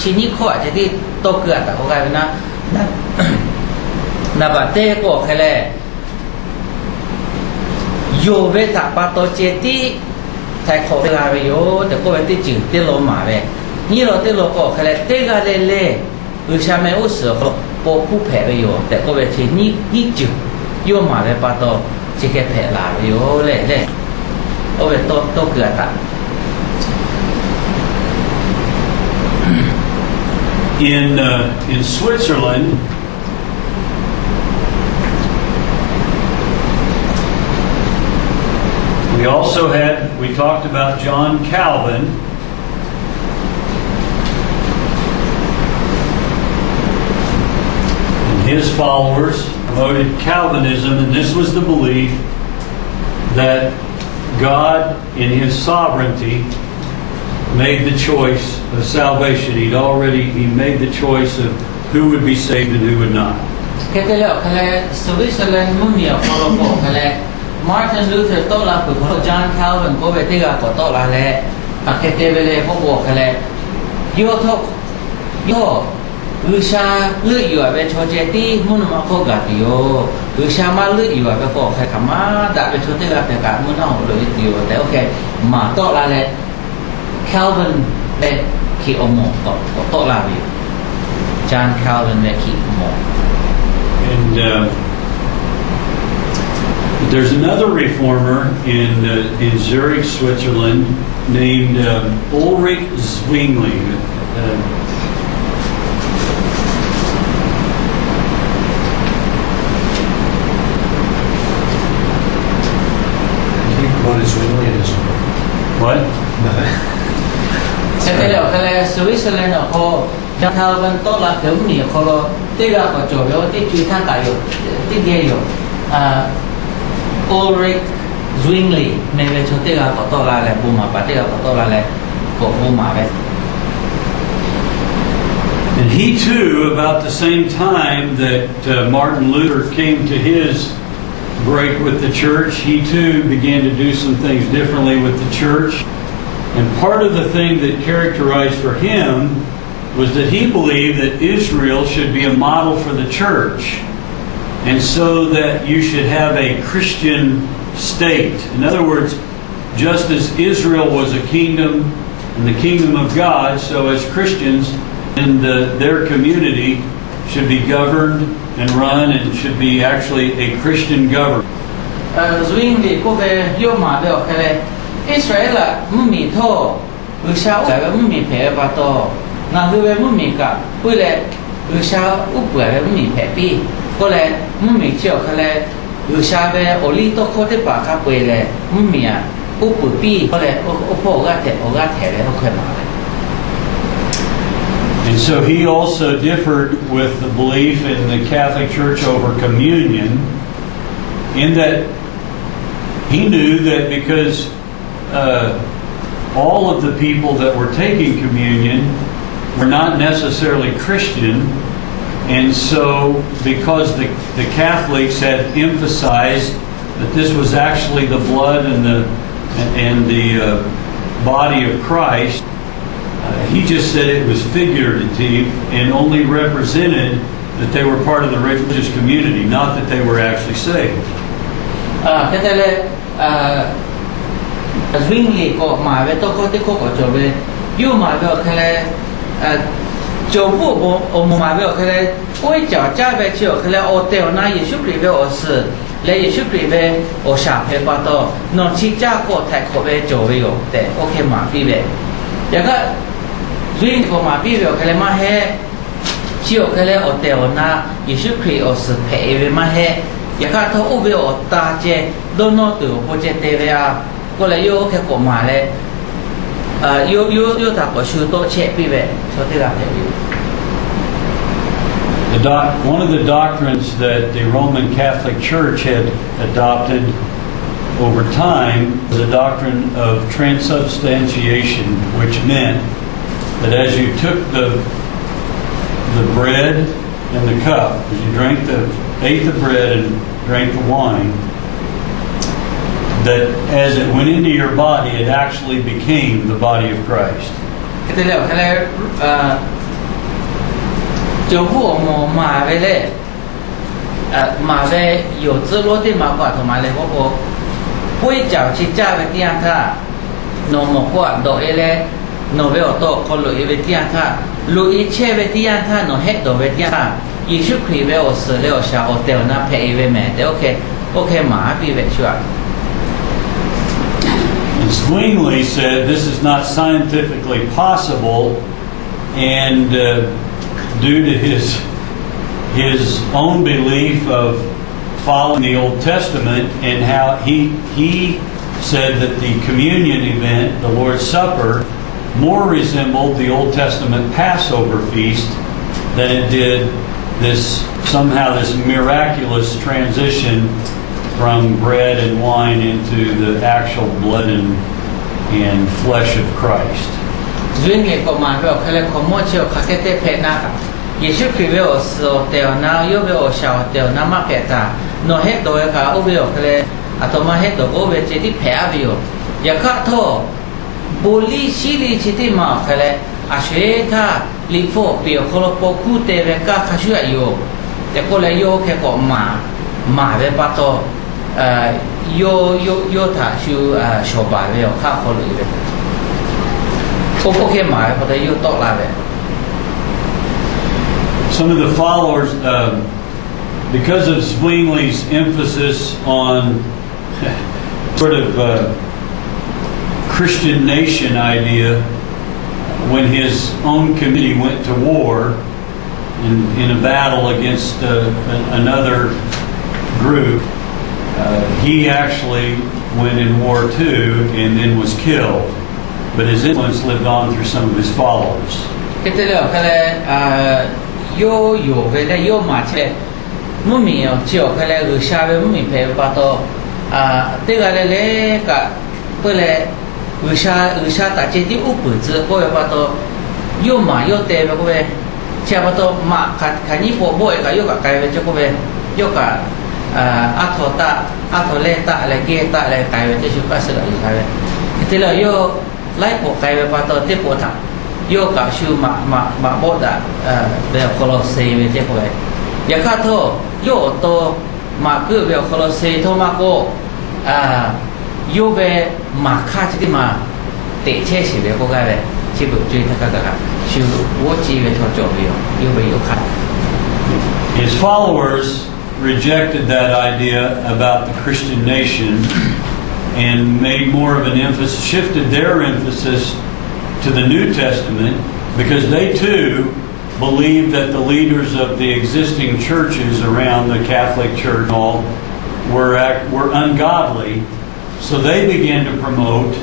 ชินิข้อจะที่โตเกิดแต่เขากลายเป็นนาบาเต้ก็แค่เลยโยเวตาปัตโตเจติไทยขอเวลาไปโยแต่ก็เป็นที่จืดที่โลมาเวนี่เราที่โลก็แค่เลยเตกาเลอุชาเมอุสือเขาปกผู้แผ่ไปโยแต่ก็เป็นที่นี่จืดโยมาเวปัตโตชิเคแผ่ลาไปโยเลยโอเป็นโตเกิดแต่In Switzerland, we talked about John Calvin. And his followers promoted Calvinism, and this was the belief that God, in his sovereignty, made the choice of salvation. He made the choice of who would be saved and who would not. Switzerland mumia follow Martin Luther tola ko John Calvin ko betiga ko tola le pakete bele ko ko kale yo to yo usha lu yu be choje ti mun ma ko ga ti yo usha ma lu yu be ko kha kama da be chote ga be ka mun na lo ti yo te okay ma tola le Calvin le ki omo to la bi John Calvin le ki omo and there's another reformer in Zurich, Switzerland, named Ulrich Zwingli. One is Zwingli and Israel. What? Cái đó cái Switzerland nó có đặc thao bên tốt là kiểu gì có lo tí là có chỗ đó tí truy thang cả rồi tí kia rồi Ulrich Zwingli này về chỗ tí là có tốt là bù mà tí là có tốt là có bù mà vậy. And he too, about the same time that Martin Luther came to his break with the church, he too began to do some things differently with the church. And part of the thing that characterized for him was that he believed that Israel should be a model for the church, and so that you should have a Christian state. In other words, just as Israel was a kingdom and the kingdom of God, so as Christians in their community should be governed and run and should be actually a Christian government. Zwingli có về yêu mà được cái này Israel là muốn mi thô, người sao lại muốn mi phê ba to, ngài người muốn mi cả, bây giờ người sao úp bể muốn mi phê pi, có lẽ muốn mi chiều cái này người sao về ở lý tô khó thể bảo các bây giờ muốn mi à úp bể pi, có lẽ úp bộ gạt thể đấy không mà. And so he also differed with the belief in the Catholic Church over communion, in that he knew that because all of the people that were taking communion were not necessarily Christian, and so because the Catholics had emphasized that this was actually the blood and the body of Christ, he just said it was figurative and only represented that they were part of the religious community, not that they were actually saved. Cái này là Zwingli có mà về tôi có thể có chỗ về yêu mà về cái này chỗ bộ mà về cái này ôi chả cha về chỗ cái này ở tàu na Giêsu Christ về ở sự lấy Giêsu Christ về ở xã hội bắt đầu nó chỉ cha có thay có về chỗ về ở để ok mà đi về giờ cái Zwingli có mà đi về cái này mà hết chỗ cái này ở tàu na Giêsu Christ ở sự phải về mà hết giờ cái thằng ở về ở ta chế đâu nó từ bộ chế về à có lẽ yêu cái cổ mà này yêu ta có sự tốt chế bị về cho thế là thế. One of the doctrines that the Roman Catholic Church had adopted over time was the doctrine of transubstantiation, which meant that as you took the bread and the cup, as you ate the bread and drank the wine, that as it went into your body, it actually became the body of Christ. Cái này chỗ của mà về đây mà về 有资罗的嘛挂头嘛来我会找去家về店他 nó một quả đồ ele nó về ở tổ có lối về店他 lối che về店他 nó hết đồ về店他 Giêsu Christ về ở sự lễ ở sao ở tèo na phải về mẹ để ok mà đi về chưa. And Zwingli said this is not scientifically possible, and due to his own belief of following the Old Testament and how he said that the communion event, the Lord's Supper, more resembled the Old Testament Passover feast than it did this miraculous transition from bread and wine into the actual blood and flesh of Christ. Zwingli có mà về cái là có mua chiều khắc cái tép phê na cả. Giêsu Christ về ở sự tèo na yêu về ở sao tèo na mà phê ta. Nó hết đồ cả ở về cái là à tôi mà hết đồ ở về chỉ đi phê à về. Giờ khác thôi, bồ li xí li chỉ đi mà cái là à xuế ta li phô biểu khô lô bồ cụ tê về cả khá xuế yêu. Giờ có lẽ yêu cái có mà về bắt đầu yêu ta xuế sổ bài về khác khô lụy về. Okay, some of the followers, because of Zwingli's emphasis on sort of Christian nation idea, when his own committee went to war in a battle against another group, he actually went in war too and then was killed. But his influence lived on through some of his followers. Cái thế là cái yo về đây yo mà chế mua mì chiều cái là người xa về mua mì phải bắt đầu thế cái cả cái là người xa tại chế đi úp bự chứ có bắt đầu yo mà yo tê về cái chế bắt đầu mà cái ní bộ cái yo cái về cho cái yo cả thọ lệ ta lại kia ta lại cái về cho chúng ta sẽ lại cái về thế là yo lấy bộ cái về bắt đầu tiếp bộ thằng yo cả siêu mà bộ đã về Colossae về thế vậy, giờ khác thôi yo to mà cứ về Colossae thôi mà cô yo về mà khác chứ mà để chế gì về cô cái về chỉ được chơi tất cả các siêu vô chỉ về cho chỗ về yo về yo khác. His followers rejected that idea about the Christian nation and made more of an emphasis, shifted their emphasis to the New Testament, because they too believed that the leaders of the existing churches around the Catholic Church and all were ungodly. So they began to promote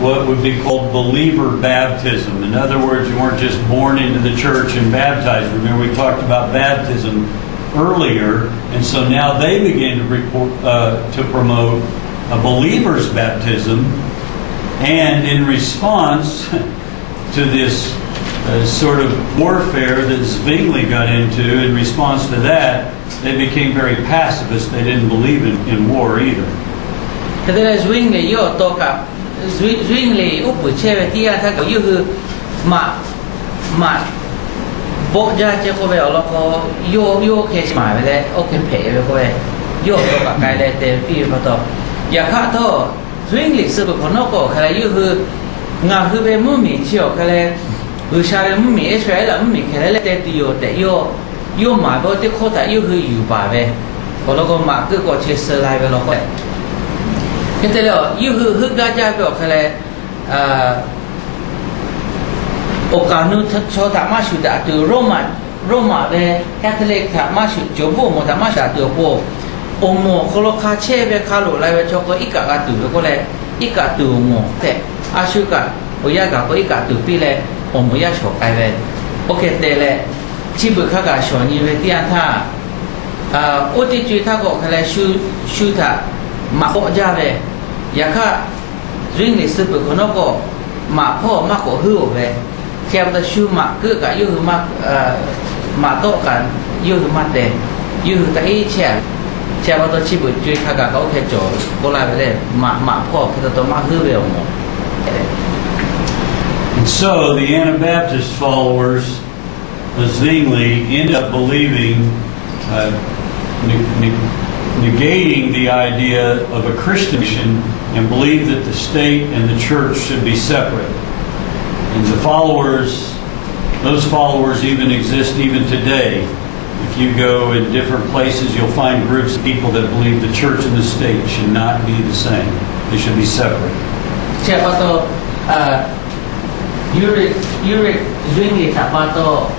what would be called believer baptism. In other words, you weren't just born into the church and baptized. Remember, we talked about baptism earlier, and so now they began to promote a believer's baptism. And in response to this sort of warfare that Zwingli got into, in response to that, they became very pacifist. They didn't believe in war either. Thế là Zwingli yo to cả Zwingli úp bự chế về tia thay kiểu như mà bộ ra cho cô về ở đó có yo cái mà về đây ok phê về cô về yo to cả cái này để phi vào đó giờ khác thôi Zwingli sự của nó có cái là như ngà hư về mua mì chiều cái là hư sao về mua mì Israel là mua mì cái là để yo mà bao tiêu khó tại yo hưอยู่bà về còn nó có mà cứ có chia sẻ lại về nó vậy cái thế là yo hư ra ra về cái là Okanu cho ta mà sử đã từ Roma về Catholic ta mà sử chỗ bộ một ta mà sử từ bộ ông mồ kholo khá chế về khá lộ lại về cho có ít cả từ có lẽ ít cả từ mồ thế sử cả bây giờ cả có ít cả từ pi lẽ ông bây giờ cho cái về ok thế lẽ chỉ bữa khác cả số như về tiền tha ô tí chú ta có cái lẽ sư ta mà bộ ra về giờ khác riêng lịch sử bữa nó có màพ่อmà có hư về theo ta sư mà cứ cả yêu mà tốt cả yêu mà để yêu cái trẻ vào tôi chỉ buổi chơi khác cả có thể chỗ có lại về màพ่อคือตัวmà hư về ông. And so the Anabaptist followers of Zwingli ended up believing, negating the idea of a Christian nation and believed that the state and the church should be separate. And those followers even exist even today. If you go in different places, you'll find groups of people that believe the church and the state should not be the same. They should be separate. Zwingli tapato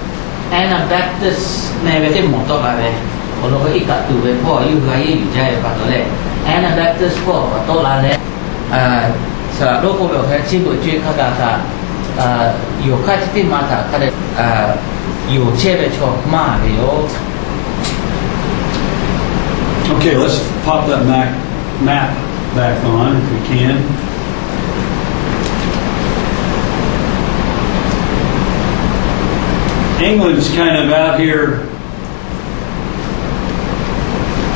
Anabaptist này về cái một tổ là về, còn nó có ít cả từ vềพ่ออยู่cáiอยู่ใจปัตตานี Anabaptist พ่อtổ là này,สระโลกแบบแค่ชิบุจีข้าราอยู่ข้าที่มาจากข้าอยู่เชื่อไปชอบมากเลยโย Okay, let's pop that map back on if we can. England's kind of out here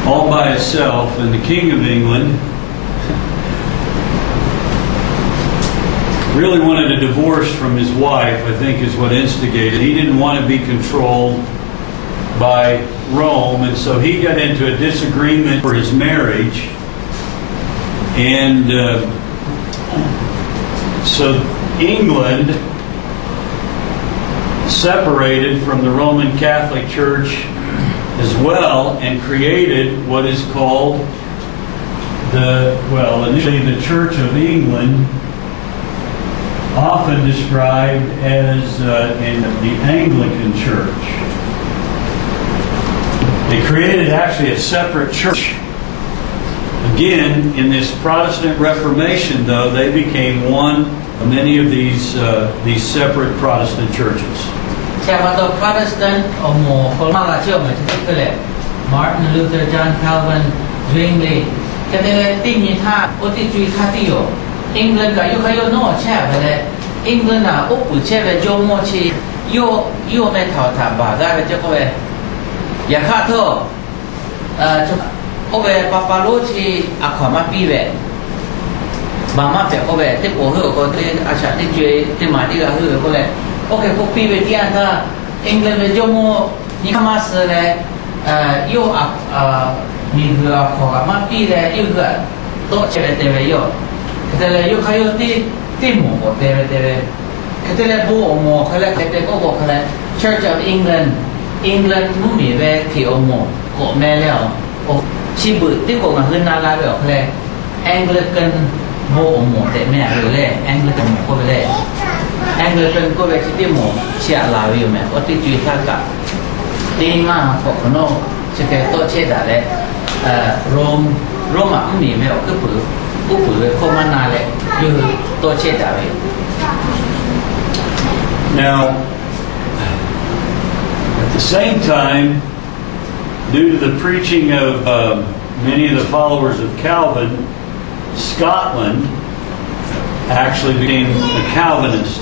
all by itself, and the King of England really wanted a divorce from his wife, I think is what instigated. He didn't want to be controlled by Rome, and so he got into a disagreement for his marriage. And so England separated from the Roman Catholic Church as well and created what is called initially the Church of England, often described as in the Anglican Church. They created actually a separate church Again, in this Protestant Reformation, though, they became one of many of these separate Protestant churches. Siapa Protestant omo kolmala cio me tete Martin Luther, John Calvin, Zwingli. Kete tinggi tha oti cui khatio. England ka yo kayo no cha bele. England na opu che be jomo chi yo me thao tha ba ga be che ko be. Ya kha tho o be papalo chi akwa ma pi be. Ba ma pe ko be te po ho ko te acha te cui te ma ti ga ho ko le. Okay, ko pi be tian tha England be jomo ni kama se le yo mi gua ko ma pi le yo ga to che te be yo. Kete le yo kayo ti mo ko te be. Kete le bu mo kale kete ko kale Church of England mu mi be ti o mo ko me le o chi bu ti ko ma hun na la be kale Anglican bu mo te me le Anglican ko be le Anglican ko be ti mo sia la yo me o ti ju tha ka ti ma ko no che ke to che da le Roma mu mi me o ku pu ko ma na le yo to che da be. Now, at the same time, due to the preaching of many of the followers of Calvin, Scotland actually became Calvinist.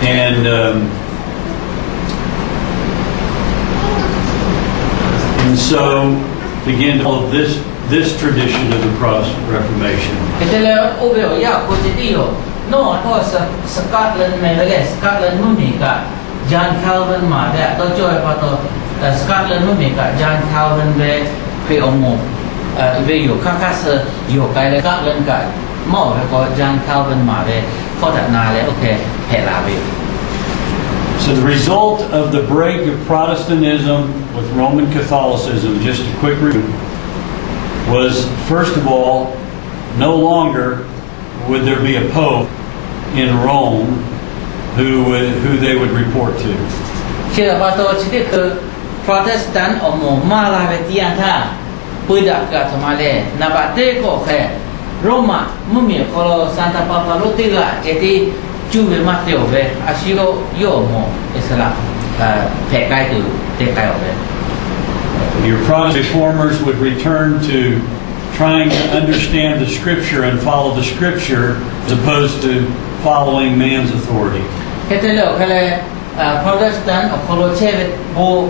And so began to follow this tradition of the Protestant Reformation. Ketele obeo ya ko ti dio no to Scotland me le Scotland mu mi ka John Calvin ma da to joy pa to Scotland mu mi ka John Calvin be pe omo be yo ka se yo kai le Scotland ka mo be ko John Calvin ma be ko da na le okay he la be. So the result of the break of Protestantism with Roman Catholicism, just a quick review, was, first of all, no longer would there be a pope in Rome who they would report to. Kira pa to chite ke Protestant omo mala be tian tha puida ka thamale na ba te ko khe Roma mu mi ko Santa Papa lo te ga jeti chu be ma te o be asiro yo mo isla phe kai tu te kai o be. Your Protestant reformers would return to trying to understand the Scripture and follow the Scripture as opposed to following man's authority. Ketelo kale Protestant ko lo che bo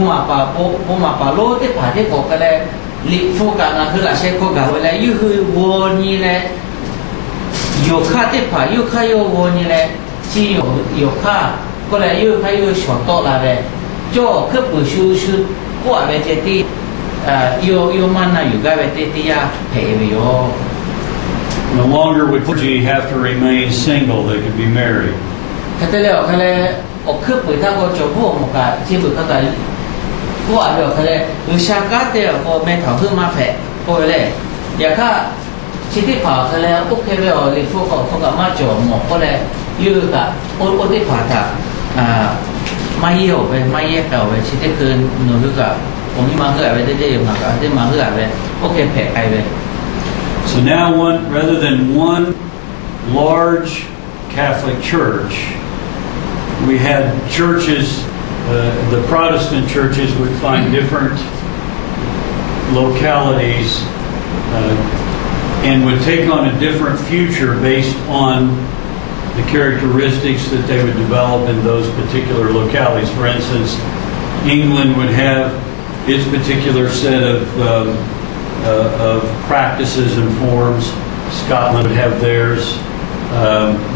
ma pa lo te pa te ko kale li fo ka na hu la she ko ga wala yu hu wo ni le yo kha te pa yu kha yo wo ni le chi yo kha ko le yu kha yo sho to la le jo ke pu shu ko be te ti yo mana yu ga be te ti ya pe be yo. No longer would clergy have to remain single, they could be married. Ketelo kale o ke pu ta ko jo bo mo ka chi bu ka ga ko a lo kale u sha ka te ko me tha hu ma phe ko le ya ka chi ti pa kale o ke be o li fu ko ka ma jo mo ko le yu ka o ti pa ta ma ye o be ma ye ka o be chi ti kun no hu ka o mi ma ga be te ma ka te ma ga be o ke phe kai be. So now, rather than one large Catholic church, we had churches, the Protestant churches would find different localities and would take on a different future based on the characteristics that they would develop in those particular localities. For instance, England would have its particular set of practices and forms. Scotland would have theirs.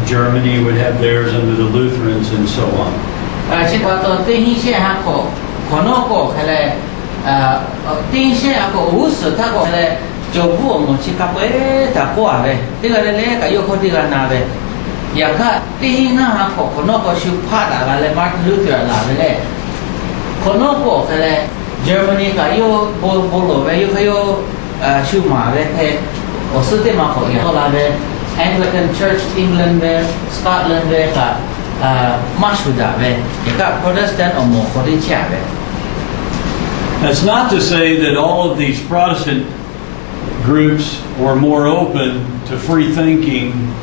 Germany would have theirs under the Lutherans, and so on. Germany ka yo bolo ve yo kayo shu ma ve the o su te ma ko ya la ve Anglican Church England ve Scotland ve ka ma shu da ve ya ka Protestant o mo ko ri cha ve. That's not to say that all of these Protestant groups were more open to free thinking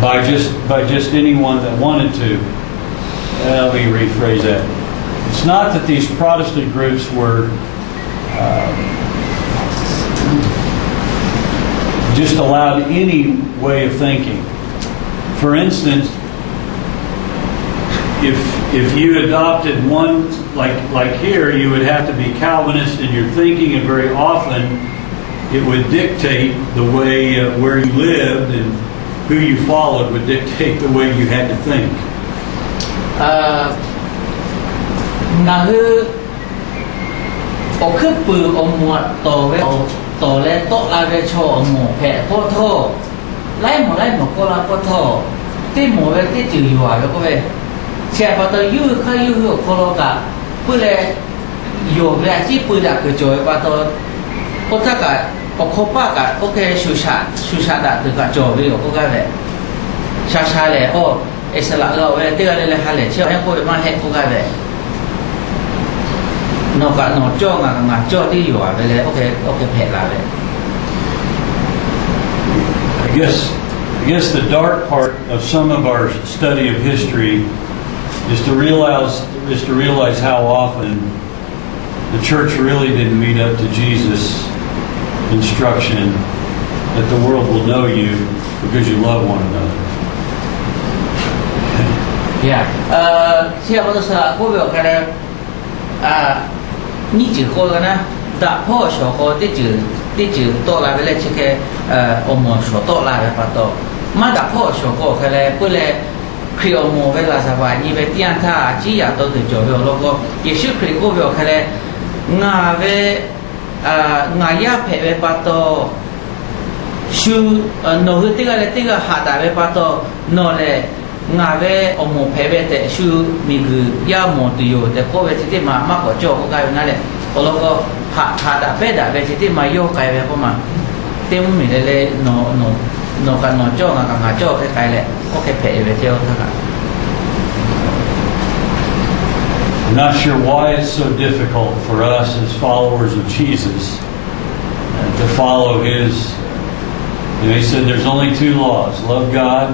by just anyone that wanted to. Let me rephrase that. It's not that these Protestant groups were just allowed any way of thinking. For instance, if you adopted one, like here, you would have to be Calvinist in your thinking, and very often it would dictate the way where you lived and who you followed would dictate the way you had to think. Laļhu oคือปืออมัวโตเวโตและโตลาเวโชอหมู่แผ่โพโทไล่หมู่ก็ลาโพโทที่หมู่เวที่จืออยู่อ่ะก็เวแช่พอตยื้อข้ายื้อโคโลกะปื้อเลยอยู่เวที่ปื้อดักคือโจยพอตโพทะกะปกคบปากะโอเคชูชาดะคือกะโจวิโอก็กะเวชาเลยโอเอสละเราเวเตือเลยฮะเลยเชื่อให้คนมาเฮ็ดก็กะเวนอกจากนอจ้องงาจ้อที่อยู่ไปเลยโอเคเพจละเลย I guess the dark part of some of our study of history is to realize how often the church really didn't meet up to Jesus' instruction that the world will know you because you love one another. เชื่อว่าตัวสละผู้บอกกันเลยนี่จืดโคกันนะแต่พ่อชอบโคที่จืดโตลาไปเลยเช็คอมชอบโตลาไปปะโตมาแต่พ่อชอบโคกันเลยเพื่อเลยคริโอโมเวลาสบายนี่ไปเตียนท่าจีอยากโตถึงจบแล้วก็เยซูคริสต์ก็บอกกันเลยงายาเพไปปะโตชูโนฮึติกาเลยติกาหาตาไปปะโตโนเลยงาเวอโมเพเวแต่ชูมีคือยาโมตุโยแต่ก็เวที่มามากกว่าโจก็กลายเป็นนั่นแหละแล้วก็หาดาเปดาเวที่มาโยกกลายเป็นประมาณเต็มมีเลยโนกันโนโจงกับงาโจคล้ายๆแหละก็แค่เพเวเที่ยวเท่านั้น I'm not sure why it's so difficult for us as followers of Jesus to follow his. He said there's only two laws: love God,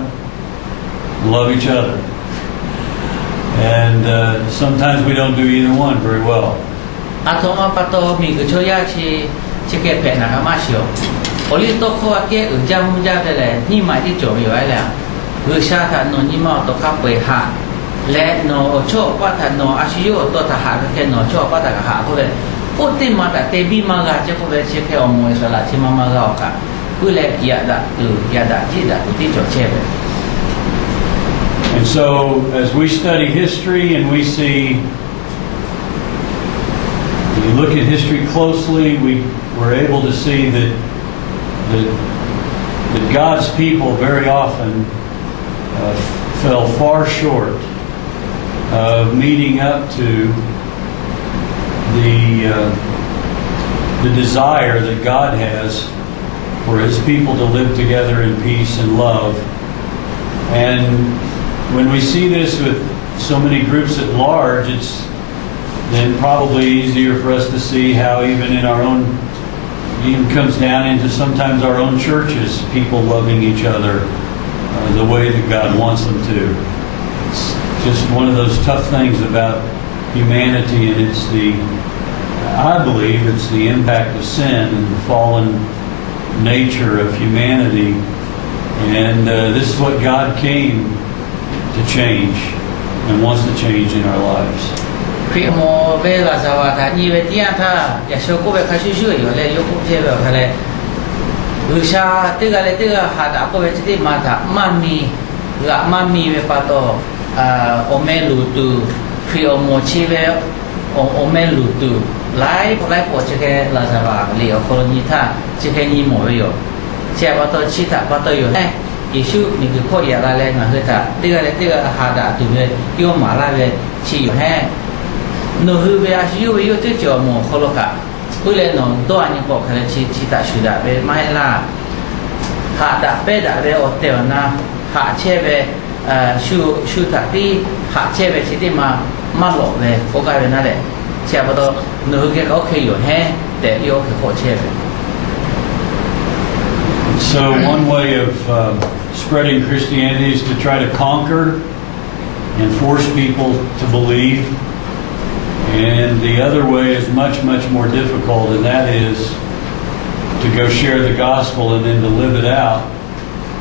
love each other. And sometimes we don't do either one very well. อาตมาปัตโตมีกุศลยาชีเกเพนะครับมาเชียวโอลิโตโคอาเกอุจามุจาเดเลยนี่หมายที่โจอยู่ไว้แล้วคือชาติโนนิมอตขับไปหาและโนโชปัตโนอาชิโยตัวทหารแค่โนโชปัตกะหาเขาเลยพูดที่มาแต่เตบีมากาเจ้าเขาเลยเช็คแค่อมวยสละที่มากาออกกันกูเลยยาดาจีดาที่โจเชฟ And so, as we study history and we see, when you look at history closely, we're able to see that God's people very often fell far short of meeting up to the desire that God has for His people to live together in peace and love. And when we see this with so many groups at large, it's then probably easier for us to see how even in our own, even comes down into sometimes our own churches, people loving each other the way that God wants them to. It's just one of those tough things about humanity, and I believe it's the impact of sin and the fallen nature of humanity. And this is what God came to change and wants to change in our lives. คริโมเวลาสวัสดิ์นี่เวทียท่าอย่าโชกุเวคาชิช่วยอยู่เลยยกเทแบบอะไรวิชาที่กันเลยที่กันหาดก็เวทีมาถ้ามามีเวปาโตโอเมลูตูคริโอโมชีเวโอเมลูตูไล่ปวดเช็คลาสวัสดิ์เลี้ยวโคลนีท่าเช็คนี่หมดเลยอยู่เชื่อปาโตชิตาปาโตอยู่ယေရှုมีคือข้ออย่าละเลยนะคือถ้าที่กันหาดตัวเลยที่ว่ามาละเลยชีอยู่แห้โนคือเวลาชีอยู่ที่จอมโคโลกะผู้เล่นนตัวนี้บอกเขาเลยชีตาชุดาเวไม่ละหาดาเปดาเวอเตวนะหาเชเวชูตาที่หาเชเวชิติมา嘛落呗，我改变那嘞，差不多那个OK 有嘿，得有 OK 好切呗。 So one way of spreading Christianity is to try to conquer and force people to believe. And the other way is much, much more difficult, and that is to go share the gospel and then to live it out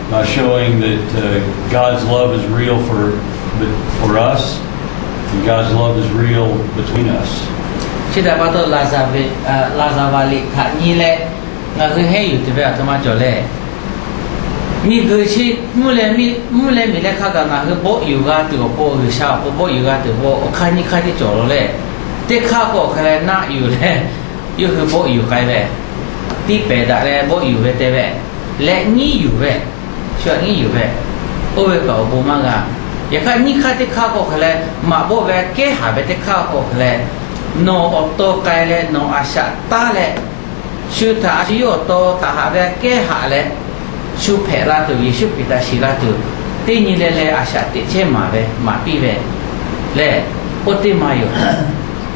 by showing that God's love is real for us, and God's love is real between us. 现在把到拉萨瓦里看你嘞，我是很有这边怎么做嘞？你过去木来来看看，我是不有个对不有啥不有个对不，我看你看的做了嘞，这看过看来哪有嘞？又是不有该呗？第白的嘞不有呗对呗？来你有呗？说你有呗？我会搞不嘛个？也看你看的看过看来，嘛不呗？给下边的看过看来。 no auto kai le no asha ta le shu ta shu auto ta ha ve ke ha le shu phe la tu yi shu pi ta shi la tu ti ni le asha ti che ma ve ma pi ve le o ti ma yo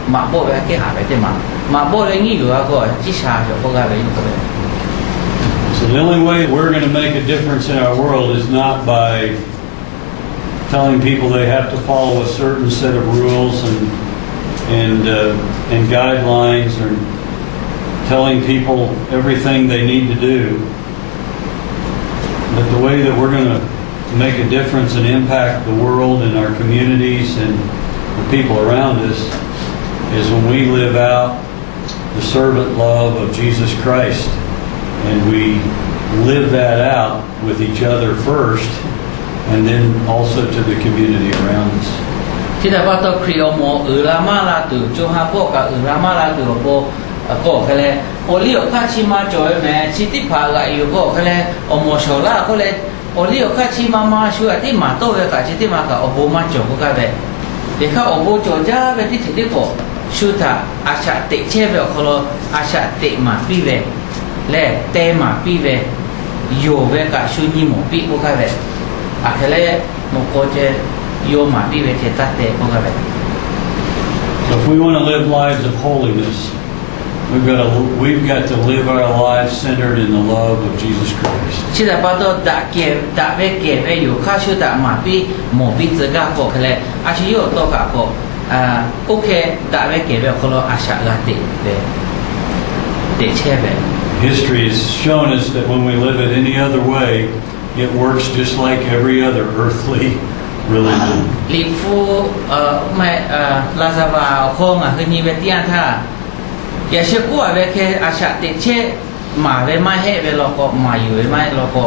ma bo ve ke ha ve ti ma bo le ni yo ko ji sha jo ko ga ve yu ko ve. So the only way we're going to make a difference in our world is not by telling people they have to follow a certain set of rules and guidelines, or telling people everything they need to do. But the way that we're going to make a difference and impact the world and our communities and the people around us is when we live out the servant love of Jesus Christ, and we live that out with each other first, and then also to the community around us. 现在把到 Creomo 拉马拉杜，就哈波个拉马拉杜波个个嘞，我里有看起码做咩，其他爬个有个个嘞，我莫说啦个嘞，我里有看起码嘛说啊，啲马多个个，其他嘛个我波嘛做个个呗，你看我波做家个啲其他个，说他阿下地车个可咯，阿下地马比呗，嘞地马比呗，有个个说你莫比个个呗，阿个嘞莫个只。 So if we want to live lives of holiness, we've got to live our lives centered in the love of Jesus Christ. 现在把到大给有卡修大马比毛比这个个可来，而且有多个个OK 大给可能阿下个得切呗。 History has shown us that when we live it any other way, it works just like every other earthly religion. 里夫ไม่拉萨瓦空啊，คือนี่เวทีอันท่าอย่าเชื่อกูว่าเวเคอาชาติเชมาเวไม่ให้เวลาก็มาอยู่ไม่ลาก็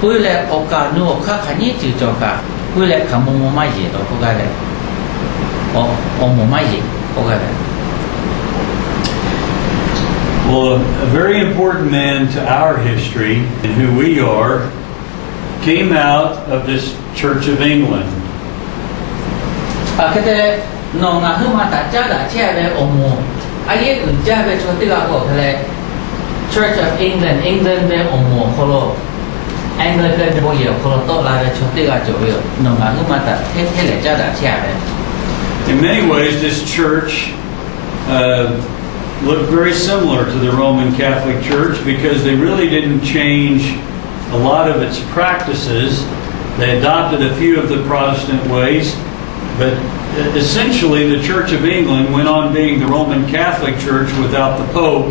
พูดแล้วโอกาสนู้ข้าขันยี่จืดจอกะพูดแล้วขโมยไม่เย็ดตัวพวกกันเลยโอ้โมไม่เย็ดพวกกันเลย Well, a very important man to our history and who we are came out of this Church of England. ก็แต่น้องอ่ะคือมาตัดจ้าด่าแช่ไปโอโมไอ้ยังอื่นจ้าไปชวนที่เราบอกเลย Church of England ไปโอโมโคโล England เป็นโบเยโคโลโตลาไปชวนที่เราจบอยู่น้องอ่ะคือมาตัดเท่เลยจ้าด่าแช่ไป In many ways, this church looked very similar to the Roman Catholic Church because they really didn't change a lot of its practices. They adopted a few of the Protestant ways, but essentially the Church of England went on being the Roman Catholic Church without the Pope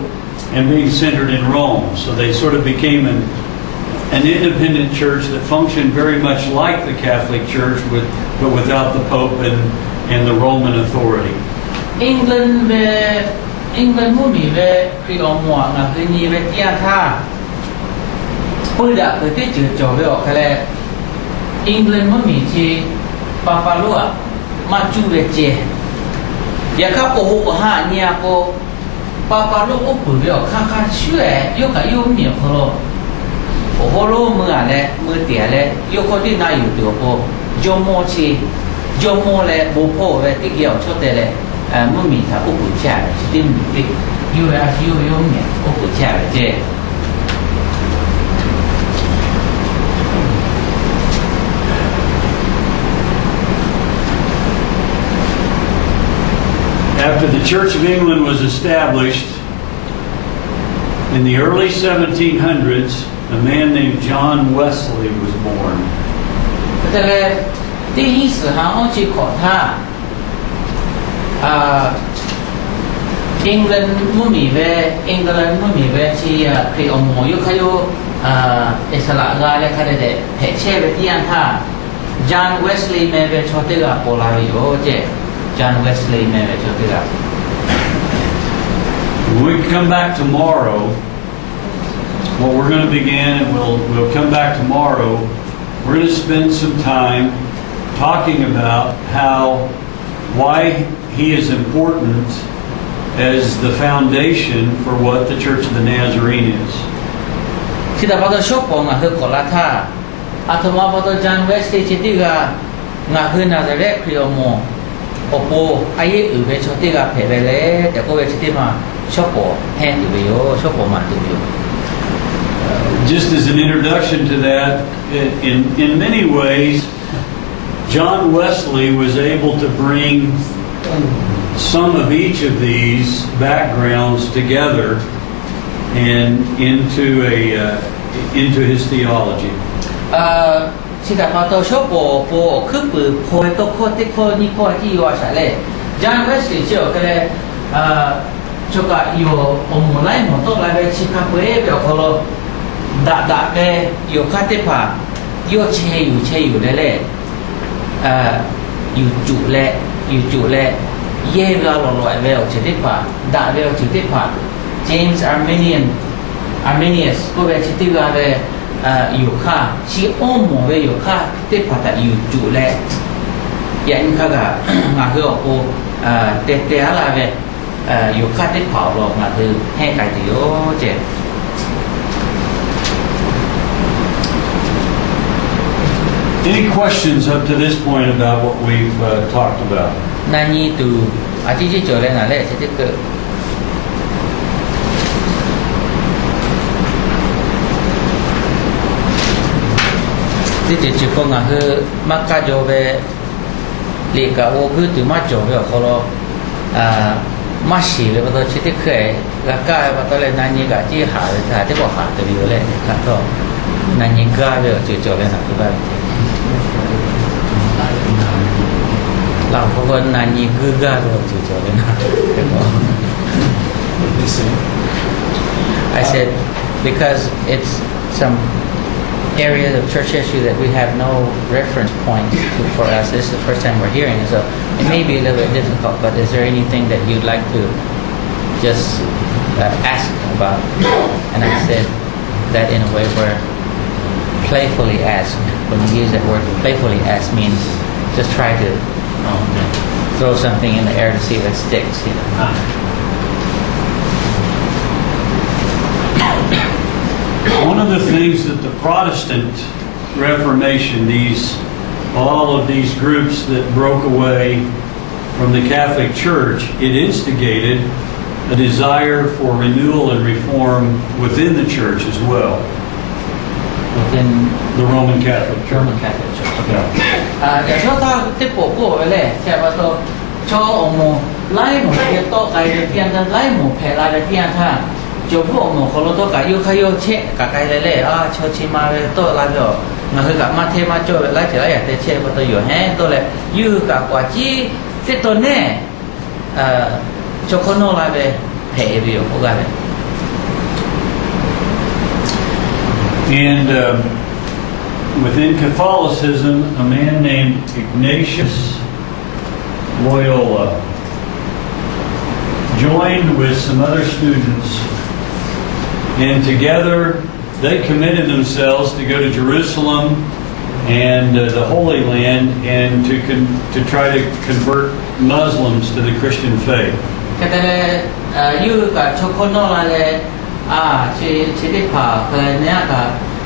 and being centered in Rome. So they sort of became an independent church that functioned very much like the Catholic Church, but without the Pope and the Roman authority. England มุ่งมีเวคือเอาหมวกนะคือมีเวเทียท่าพูดอะคือที่จืดจ่อไปออกแค่อังกฤษมุ่งมีที่ปาปาลัวมาจูเวเจอย่าข้าโกหกหาเนี่ยโกปาปาลัวก็ปุ๋ยไปออกข้างช่วยยกกับยกเหนียวเขาโอ้โหโลมืออะไรมือเตี๋ยเลยยกคนที่นายอยู่ตัวโกโยโมชีโยโมเลยบุพโพเวที่เกี่ยวชดเลยมุ่งมีถ้าอุปชาสติมติยูอาชิยูเนี่ยอุปชาเจ The After the Church of England was established, in the early 1700s, a man named John Wesley was born. 这个第一次行去考察England มุ่งมีเว England มุ่งมีเวที่คืออมยุคยุอิสระกาเลยค่ะเด็กเพชรเวทีอันท่า John Wesley เมเวชอติกาโปลาริโอเจ John Wesley เมเวชอติกา When we come back tomorrow, what we're going to begin, and we'll come back tomorrow, we're going to spend some time talking about why he is important as the foundation for what the Church of the Nazarene is. ที่แต่พอตัวชอบปองคือกอลาท่าอาตมาพอตัวจันเวสติจิติกางาคือนาซาเรตคริโอโมโอโปอายุอื่นเวชติกาเพเวเลแต่ก็เวชติมาชอบปอแห้งอยู่โยชอบปอมาดูอยู่ Just as an introduction to that, in many ways, John Wesley was able to bring some of each of these backgrounds together and into his theology. ที่แต่พอตัวชอบปอคือปืนพอยตัวโคติโคนี่พอที่อยู่อาศัยเลยจันเวสติเจ้าก็เลยชุกอยู่อมไล่หมดตัวไล่ไปชิคาเฟ่แบบเขาเราด่าไปอยู่ข้าติผาอยู่เชยอยู่เลยอยู่จุเละเย่เวลาลอยเวลเชติผาด่าเวลเชติผา James Arminius ก็เวลเชติผาเลยอยู่ข้าชีอมหมเวอยู่ข้าติผาแต่อยู่จุเละยันข้าก็งาคือโอ้เตะอะไรเวอยู่ข้าติผาหรอกงาคือให้ใครที่โอ้เจAny questions up to this point about what we've talked about? นั่นนี่ตัวอาทิตย์เจอเลยนะเลยที่เกิดที่จะพูดง่ายคือมักกะโจเบเรียกว่าคือตัวมาโจเบเขาเรามาสีเลยว่าตัวที่เคยแล้วก็ว่าตัวเลยนั่นนี่ก็ที่หาเลยหาที่บอกหาตัวอยู่เลยครับนั่นนี่ก็เดี๋ยวเจอเลยนะคือแบบเราพวกนั้นยิ่งคือการเราจู่ๆเลยนะ I said because it's some areas of church history that we have no reference point for us. This is the first time we're hearing it, so it may be a little bit difficult. But is there anything that you'd like to just ask about? And I said that in a way where playfully ask. When you use that word playfully ask means just try to throw something in the air to see if it sticks. You know? One of the things that the Protestant Reformation, all of these groups that broke away from the Catholic Church, it instigated a desire for renewal and reform within the church as well. Within the Roman Catholic Church. Roman Catholic Church. Okay. แต่ชอบถ้าที่ปกไว้เลยใช่ป่ะตัวชอบองค์ไล่หมู่เพียโตไก่เพียงแต่ไล่หมู่แผ่ไล่เพียงท่าจูบองค์คนละตัวไก่ยุขยุเชะกับไก่เลยชอบชิมาเลยโตไล่แบบงั้นคือกับมาเทมาจูบไล่จะไล่อยากจะเชะป่ะตัวอยู่แห้ตัวเลยยูกับกว่าจีที่ตัวแน่ชอบคนโน้ไล่ไปแผ่ไปอยู่พวกกันเลย And within Catholicism, a man named Ignatius Loyola joined with some other students, and together they committed themselves to go to Jerusalem and the Holy Land and to try to convert Muslims to the Christian faith. ชิดิผาอะไรเนี่ยก็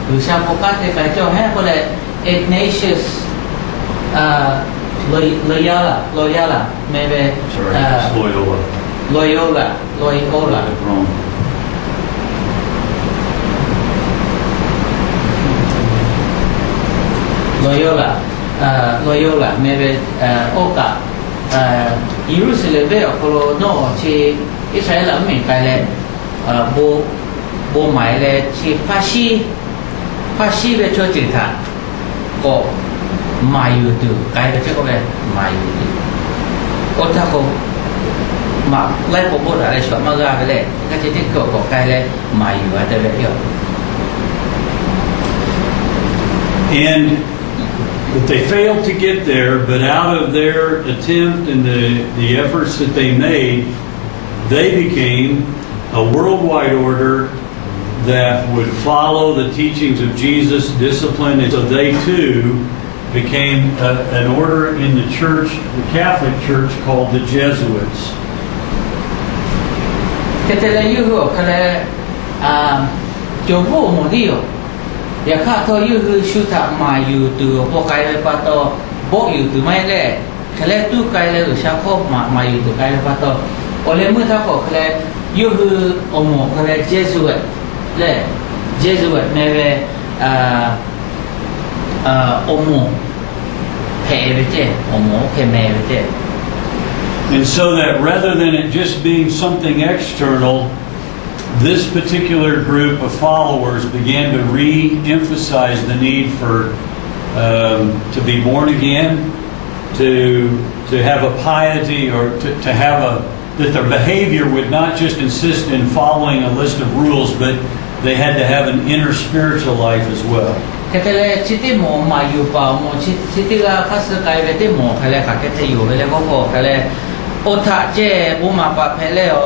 ดูชาวโปกัสที่ไปเจ้าแห่ก็เลย Ignatius Loyola maybe Sorry, it's Loyola. Loyola Wrong. Loyola maybe โอกาส เยรูซาเล็มเวอโคโลโนที่อิสราเอลไม่ไปเลยโบหมายเลยที่พาชีเวชจิตถะก็มาอยู่ดูไกลไปเจ้าก็เลยมาอยู่ดูโอ้ถ้าเขามาไล่ปบอะไรชอบมากไปเลยก็จะที่ก็ไกลเลยมาอยู่อะไรแบบนี้ And but they failed to get there, but out of their attempt and the efforts that they made, they became a worldwide order that would follow the teachings of Jesus, discipline, and so they too became an order in the church, the Catholic Church, called the Jesuits. แต่ละยุคเขาเลยจบผู้หมดที่อยู่อย่าข้าทอยุคชุดมาอยู่ตัวพวกใครไปปัตโต้บอกอยู่ตัวไม่ได้เขาเลยตู้ใครเลยชาวโคมาอยู่ตัวใครไปปัตโต้โอเลมือท่าบอกเขาเลยยุคอโมเขาเลยเจสุตเลยเจสุตไม่เป็นอโมเพไปเจอโมเพเมไปเจ And so that rather than it just being something external, this particular group of followers began to re-emphasize the need for to be born again, to have a piety, or to have that their behavior would not just insist in following a list of rules, but they had to have an inner spiritual life as well. แค่เลยชิติโมมาอยู่เปล่าโมชิติละคัสกายเวทีโมแค่เลยขาแค่อยู่ไปเลยก็พอแค่เลยโอทาเจบุมาปะเพลโอ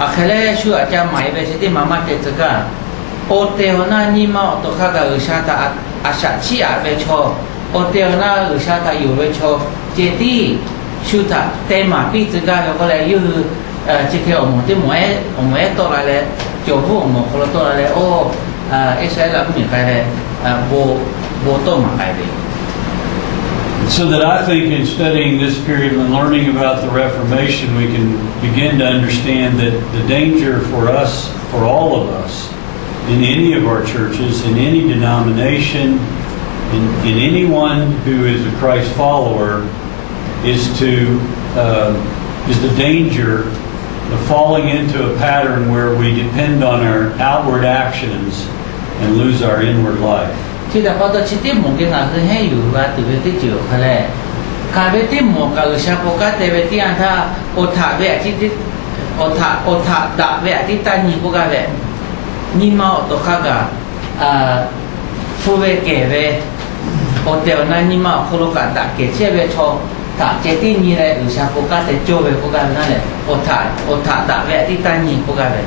อะแค่เลยช่วยอาจารย์หมายไปชิติมามาเกจกะโอเตหน้านี่มาตัวข้ากับอุชาตาอาชาชีอาเวชโอเตหน้าอุชาตาอยู่เวชเจตีชุดเตมาปีจกะก็เลยอยู่จิเคอมที่หมวยตัวอะไรจบพวกหมอคนละตัวอะไรโอเอสไอแล้วไม่ใครเลยโบตัวมาใครเลย So that I think in studying this period and learning about the Reformation, we can begin to understand that the danger for us, for all of us, in any of our churches, in any denomination, in anyone who is a Christ follower, is the danger of falling into a pattern where we depend on our outward actions and lose our inward life. ที่แต่พอตัวชิติหมกยังคือให้อยู่ว่าตัวเวทีจิ๋วเขาเลยการเวทีหมกกับชาโปกัสเตเวทีอันท่าโอทาเวที่โอทาดาเวที่ตานีโปกัสเวนี่มาตัวข้ากับฟูเวเกเวโอเตลนั้นนี่มาโคโลกัดดาเกเชเวชอถ้าเจตินี่เลยหรือชาโปกัสเตโจเวโปกัสนั่นแหละโอทาดาเวที่ตานีโปกัสเว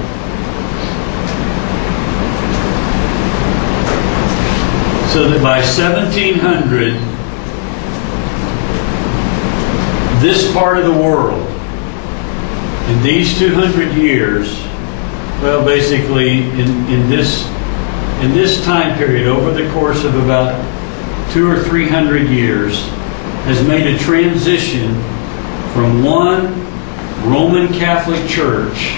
So that by 1700, this part of the world, in these 200 years, well, basically in this time period, over the course of about 200 or 300 years, has made a transition from one Roman Catholic Church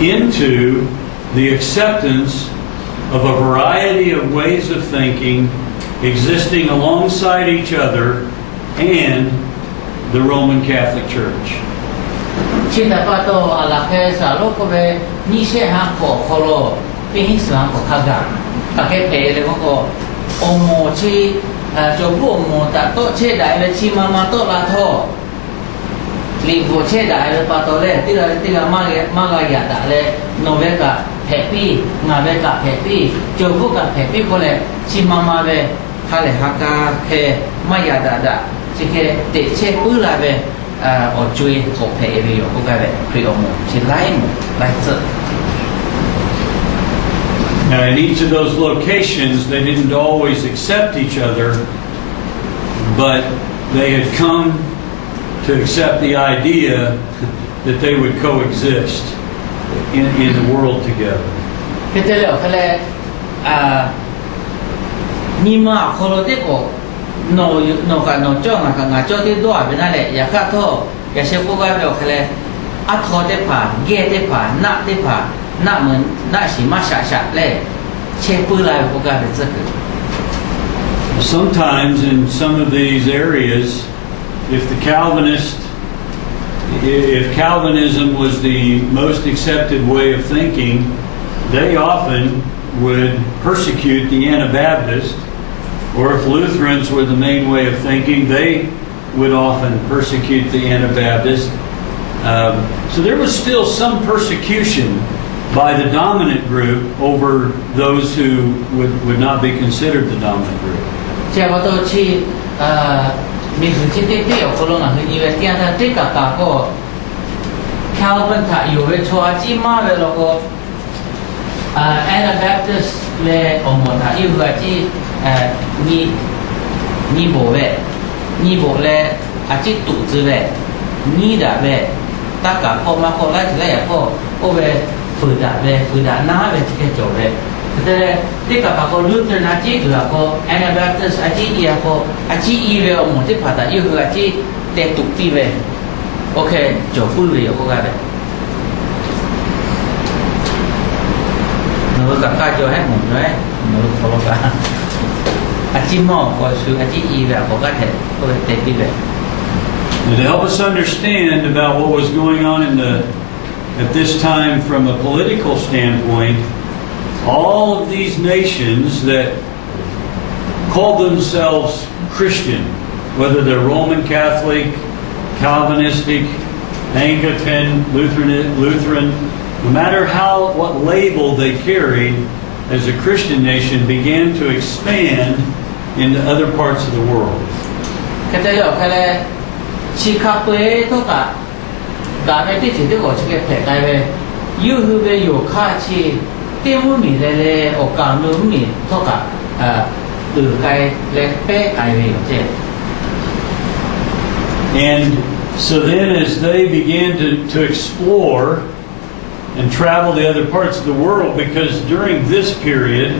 into the acceptance of a variety of ways of thinking existing alongside each other and the Roman Catholic Church. ชินปาโตอาลาเคสาโลกเวนิเชหะโกโคโลปิหิสลามโกคากะตะเคเพเลโกโอโมชิจบผู้โมตะโตเชไดเวชิมามาโตลาโทลิโกเชไดเวปาโตเลติลามากายะดะเลโนเวกะเพปีงาเวกะเพปีจบผู้กะเพปีโคเลชิมามาเวฮาเลฮากาเคมายาดะดะจิเคเตเชปุลาเวor 追和皮嘅用嗰個係佢個門，是拉門拉質。 Now, in each of those locations, they didn't always accept each other, but they had come to accept the idea that they would coexist in the world together. 佢哋咧，佢咧你媽佢哋個。no kan no cho nga cho ti do be na le ya ka tho ya she ko ga be o khale a tho de pa ge de pa na men na shi ma sha le che pu la ko ga be zhe. Sometimes in some of these areas if Calvinism was the most accepted way of thinking, they often would persecute the Anabaptists, or if Lutherans were the main way of thinking, they would often persecute the Anabaptists. So there was still some persecution by the dominant group over those who would not be considered the dominant group. 这我都去民主经济对有可能是因为这样的这个搞过，他们他有的说起码的那个Anabaptist 嘞，我们他有个是尼泊嘞，是肚子嘞，尼的嘞，大家过嘛过来这个也过，我们负责哪边这个做嘞。แต่ที่กับพวกลูเทอร์นที่คือพวกแอนนาแบปติสต์อาชีพพวกอาชีพอีเวลหมดที่ผ่านแต่อยู่คืออาชีพเตะตุกที่เวโอเคจบพูดเลยอยู่กันเลยหนูกับข้าจะให้หมุนด้วยหนูขอรับกันอาชีพหม้อก็คืออาชีพอีเวลก็เตะก็เตะที่เว And to help us understand about what was going on at this time from a political standpoint, all of these nations that called themselves Christian, whether they're Roman Catholic, Calvinistic, Anglican, Lutheran, no matter what label they carried as a Christian nation, began to expand into other parts of the world. ก็จะอยู่แค่ชิคาโกทุกอ่ะการไม่ที่ถือที่เขาชิคาโกได้เลยยูฮูเบอยู่ค่าชีเตี้ยมุ่งมีเลยโอกาสนู้นมีทุกอ่ะไกลเล็กเป๊ะไกลไปอยู่เจ้ And so then as they began to explore and travel to other parts of the world, because during this period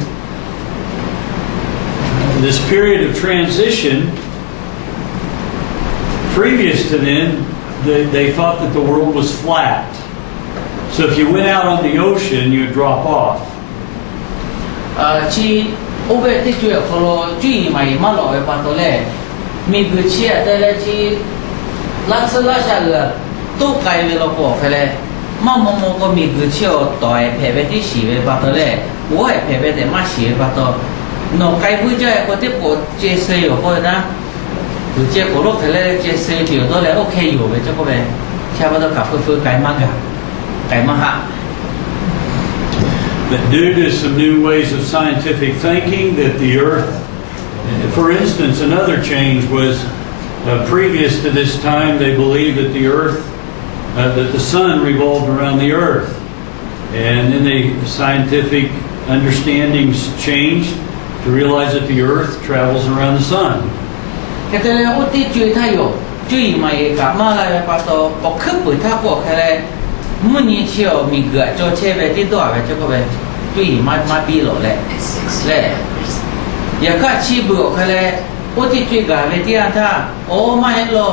of transition, previous to then, they thought that the world was flat. So if you went out on the ocean, you would drop off. ที่โอเวที่ช่วยเขาจุยมาอีมาหล่อไปปานตัวแรกมีกุเชียแต่ละที่ลักษณะชาเรือตู้ไกลเวลาปอกไปเลยมั่งมองก็มีกุเชียต่อยแผ่ไปที่สีไปปานตัวแรกหัวแผ่ไปแต่มาสีไปปานตัวหนอไกลผู้ใจก็ที่ปวดเจสซี่อยู่ก็นะกุเชียก็รู้ไปเลยเจสซี่อยู่ตัวแรกโอเคอยู่ไปจะก็ไปแค่ว่าต้องกลับฟื้นไกลมากอะไกลมาก But due to some new ways of scientific thinking, that the Earth, for instance, another change was previous to this time, they believed that the Earth, that the sun revolved around the Earth. And then the scientific understandings changed to realize that the Earth travels around the sun. แต่แต่แล้วที่จุยท่าอยู่จุยมาเอกมาอะไรไปตัวปกขึ้นปุ๋ยท่าปกแค่เลยมุ่งนี้เชี่ยวมีเกลือโจเช่ไปที่ตัวไปเจ้าก็ไปจุยมาปีหล่อเลยเลยอย่าข้าชี้บุกแค่เลยที่จุยกันไปที่อันท่าโอ้มาเห็นหรอ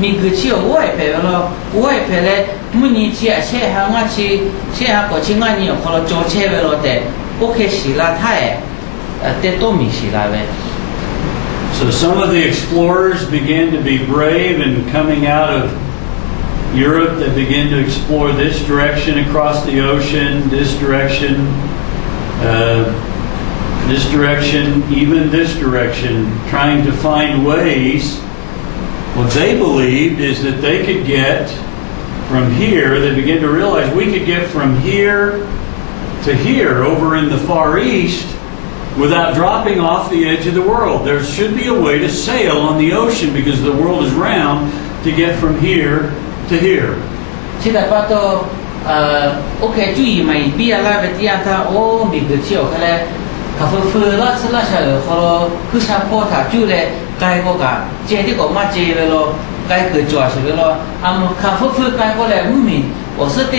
มีเกลือเชี่ยวไหวไปแล้วไหวไปเลยมุ่งนี้เชี่ยเช่หางาชี้เช่หาก็ชี้งานนี้เขาโจเช่ไปแล้วแต่โอเคสีลาไทยแต่ตัวมีสีลาไป So some of the explorers began to be brave, and coming out of Europe, they began to explore this direction across the ocean, this direction, even this direction, trying to find ways. What they believed is that they could get from here, they began to realize we could get from here to here over in the Far East without dropping off the edge of the world. There should be a way to sail on the ocean because the world is round to get from here to here. ที่แต่ว่าตัวโอเคจุยไม่ปีอะไรไปที่อันท่าโอ้มีเกลือเชี่ยวแค่เลยถ้าฟื้นละสละเฉยเขาคือชาวโพธิ์ถ้าจุเลยไกลก็กะเจที่ก็มาเจไปเลยไกลเกิดจ่อเฉยไปเลยถ้าฟื้นไกลก็เลยมี我是对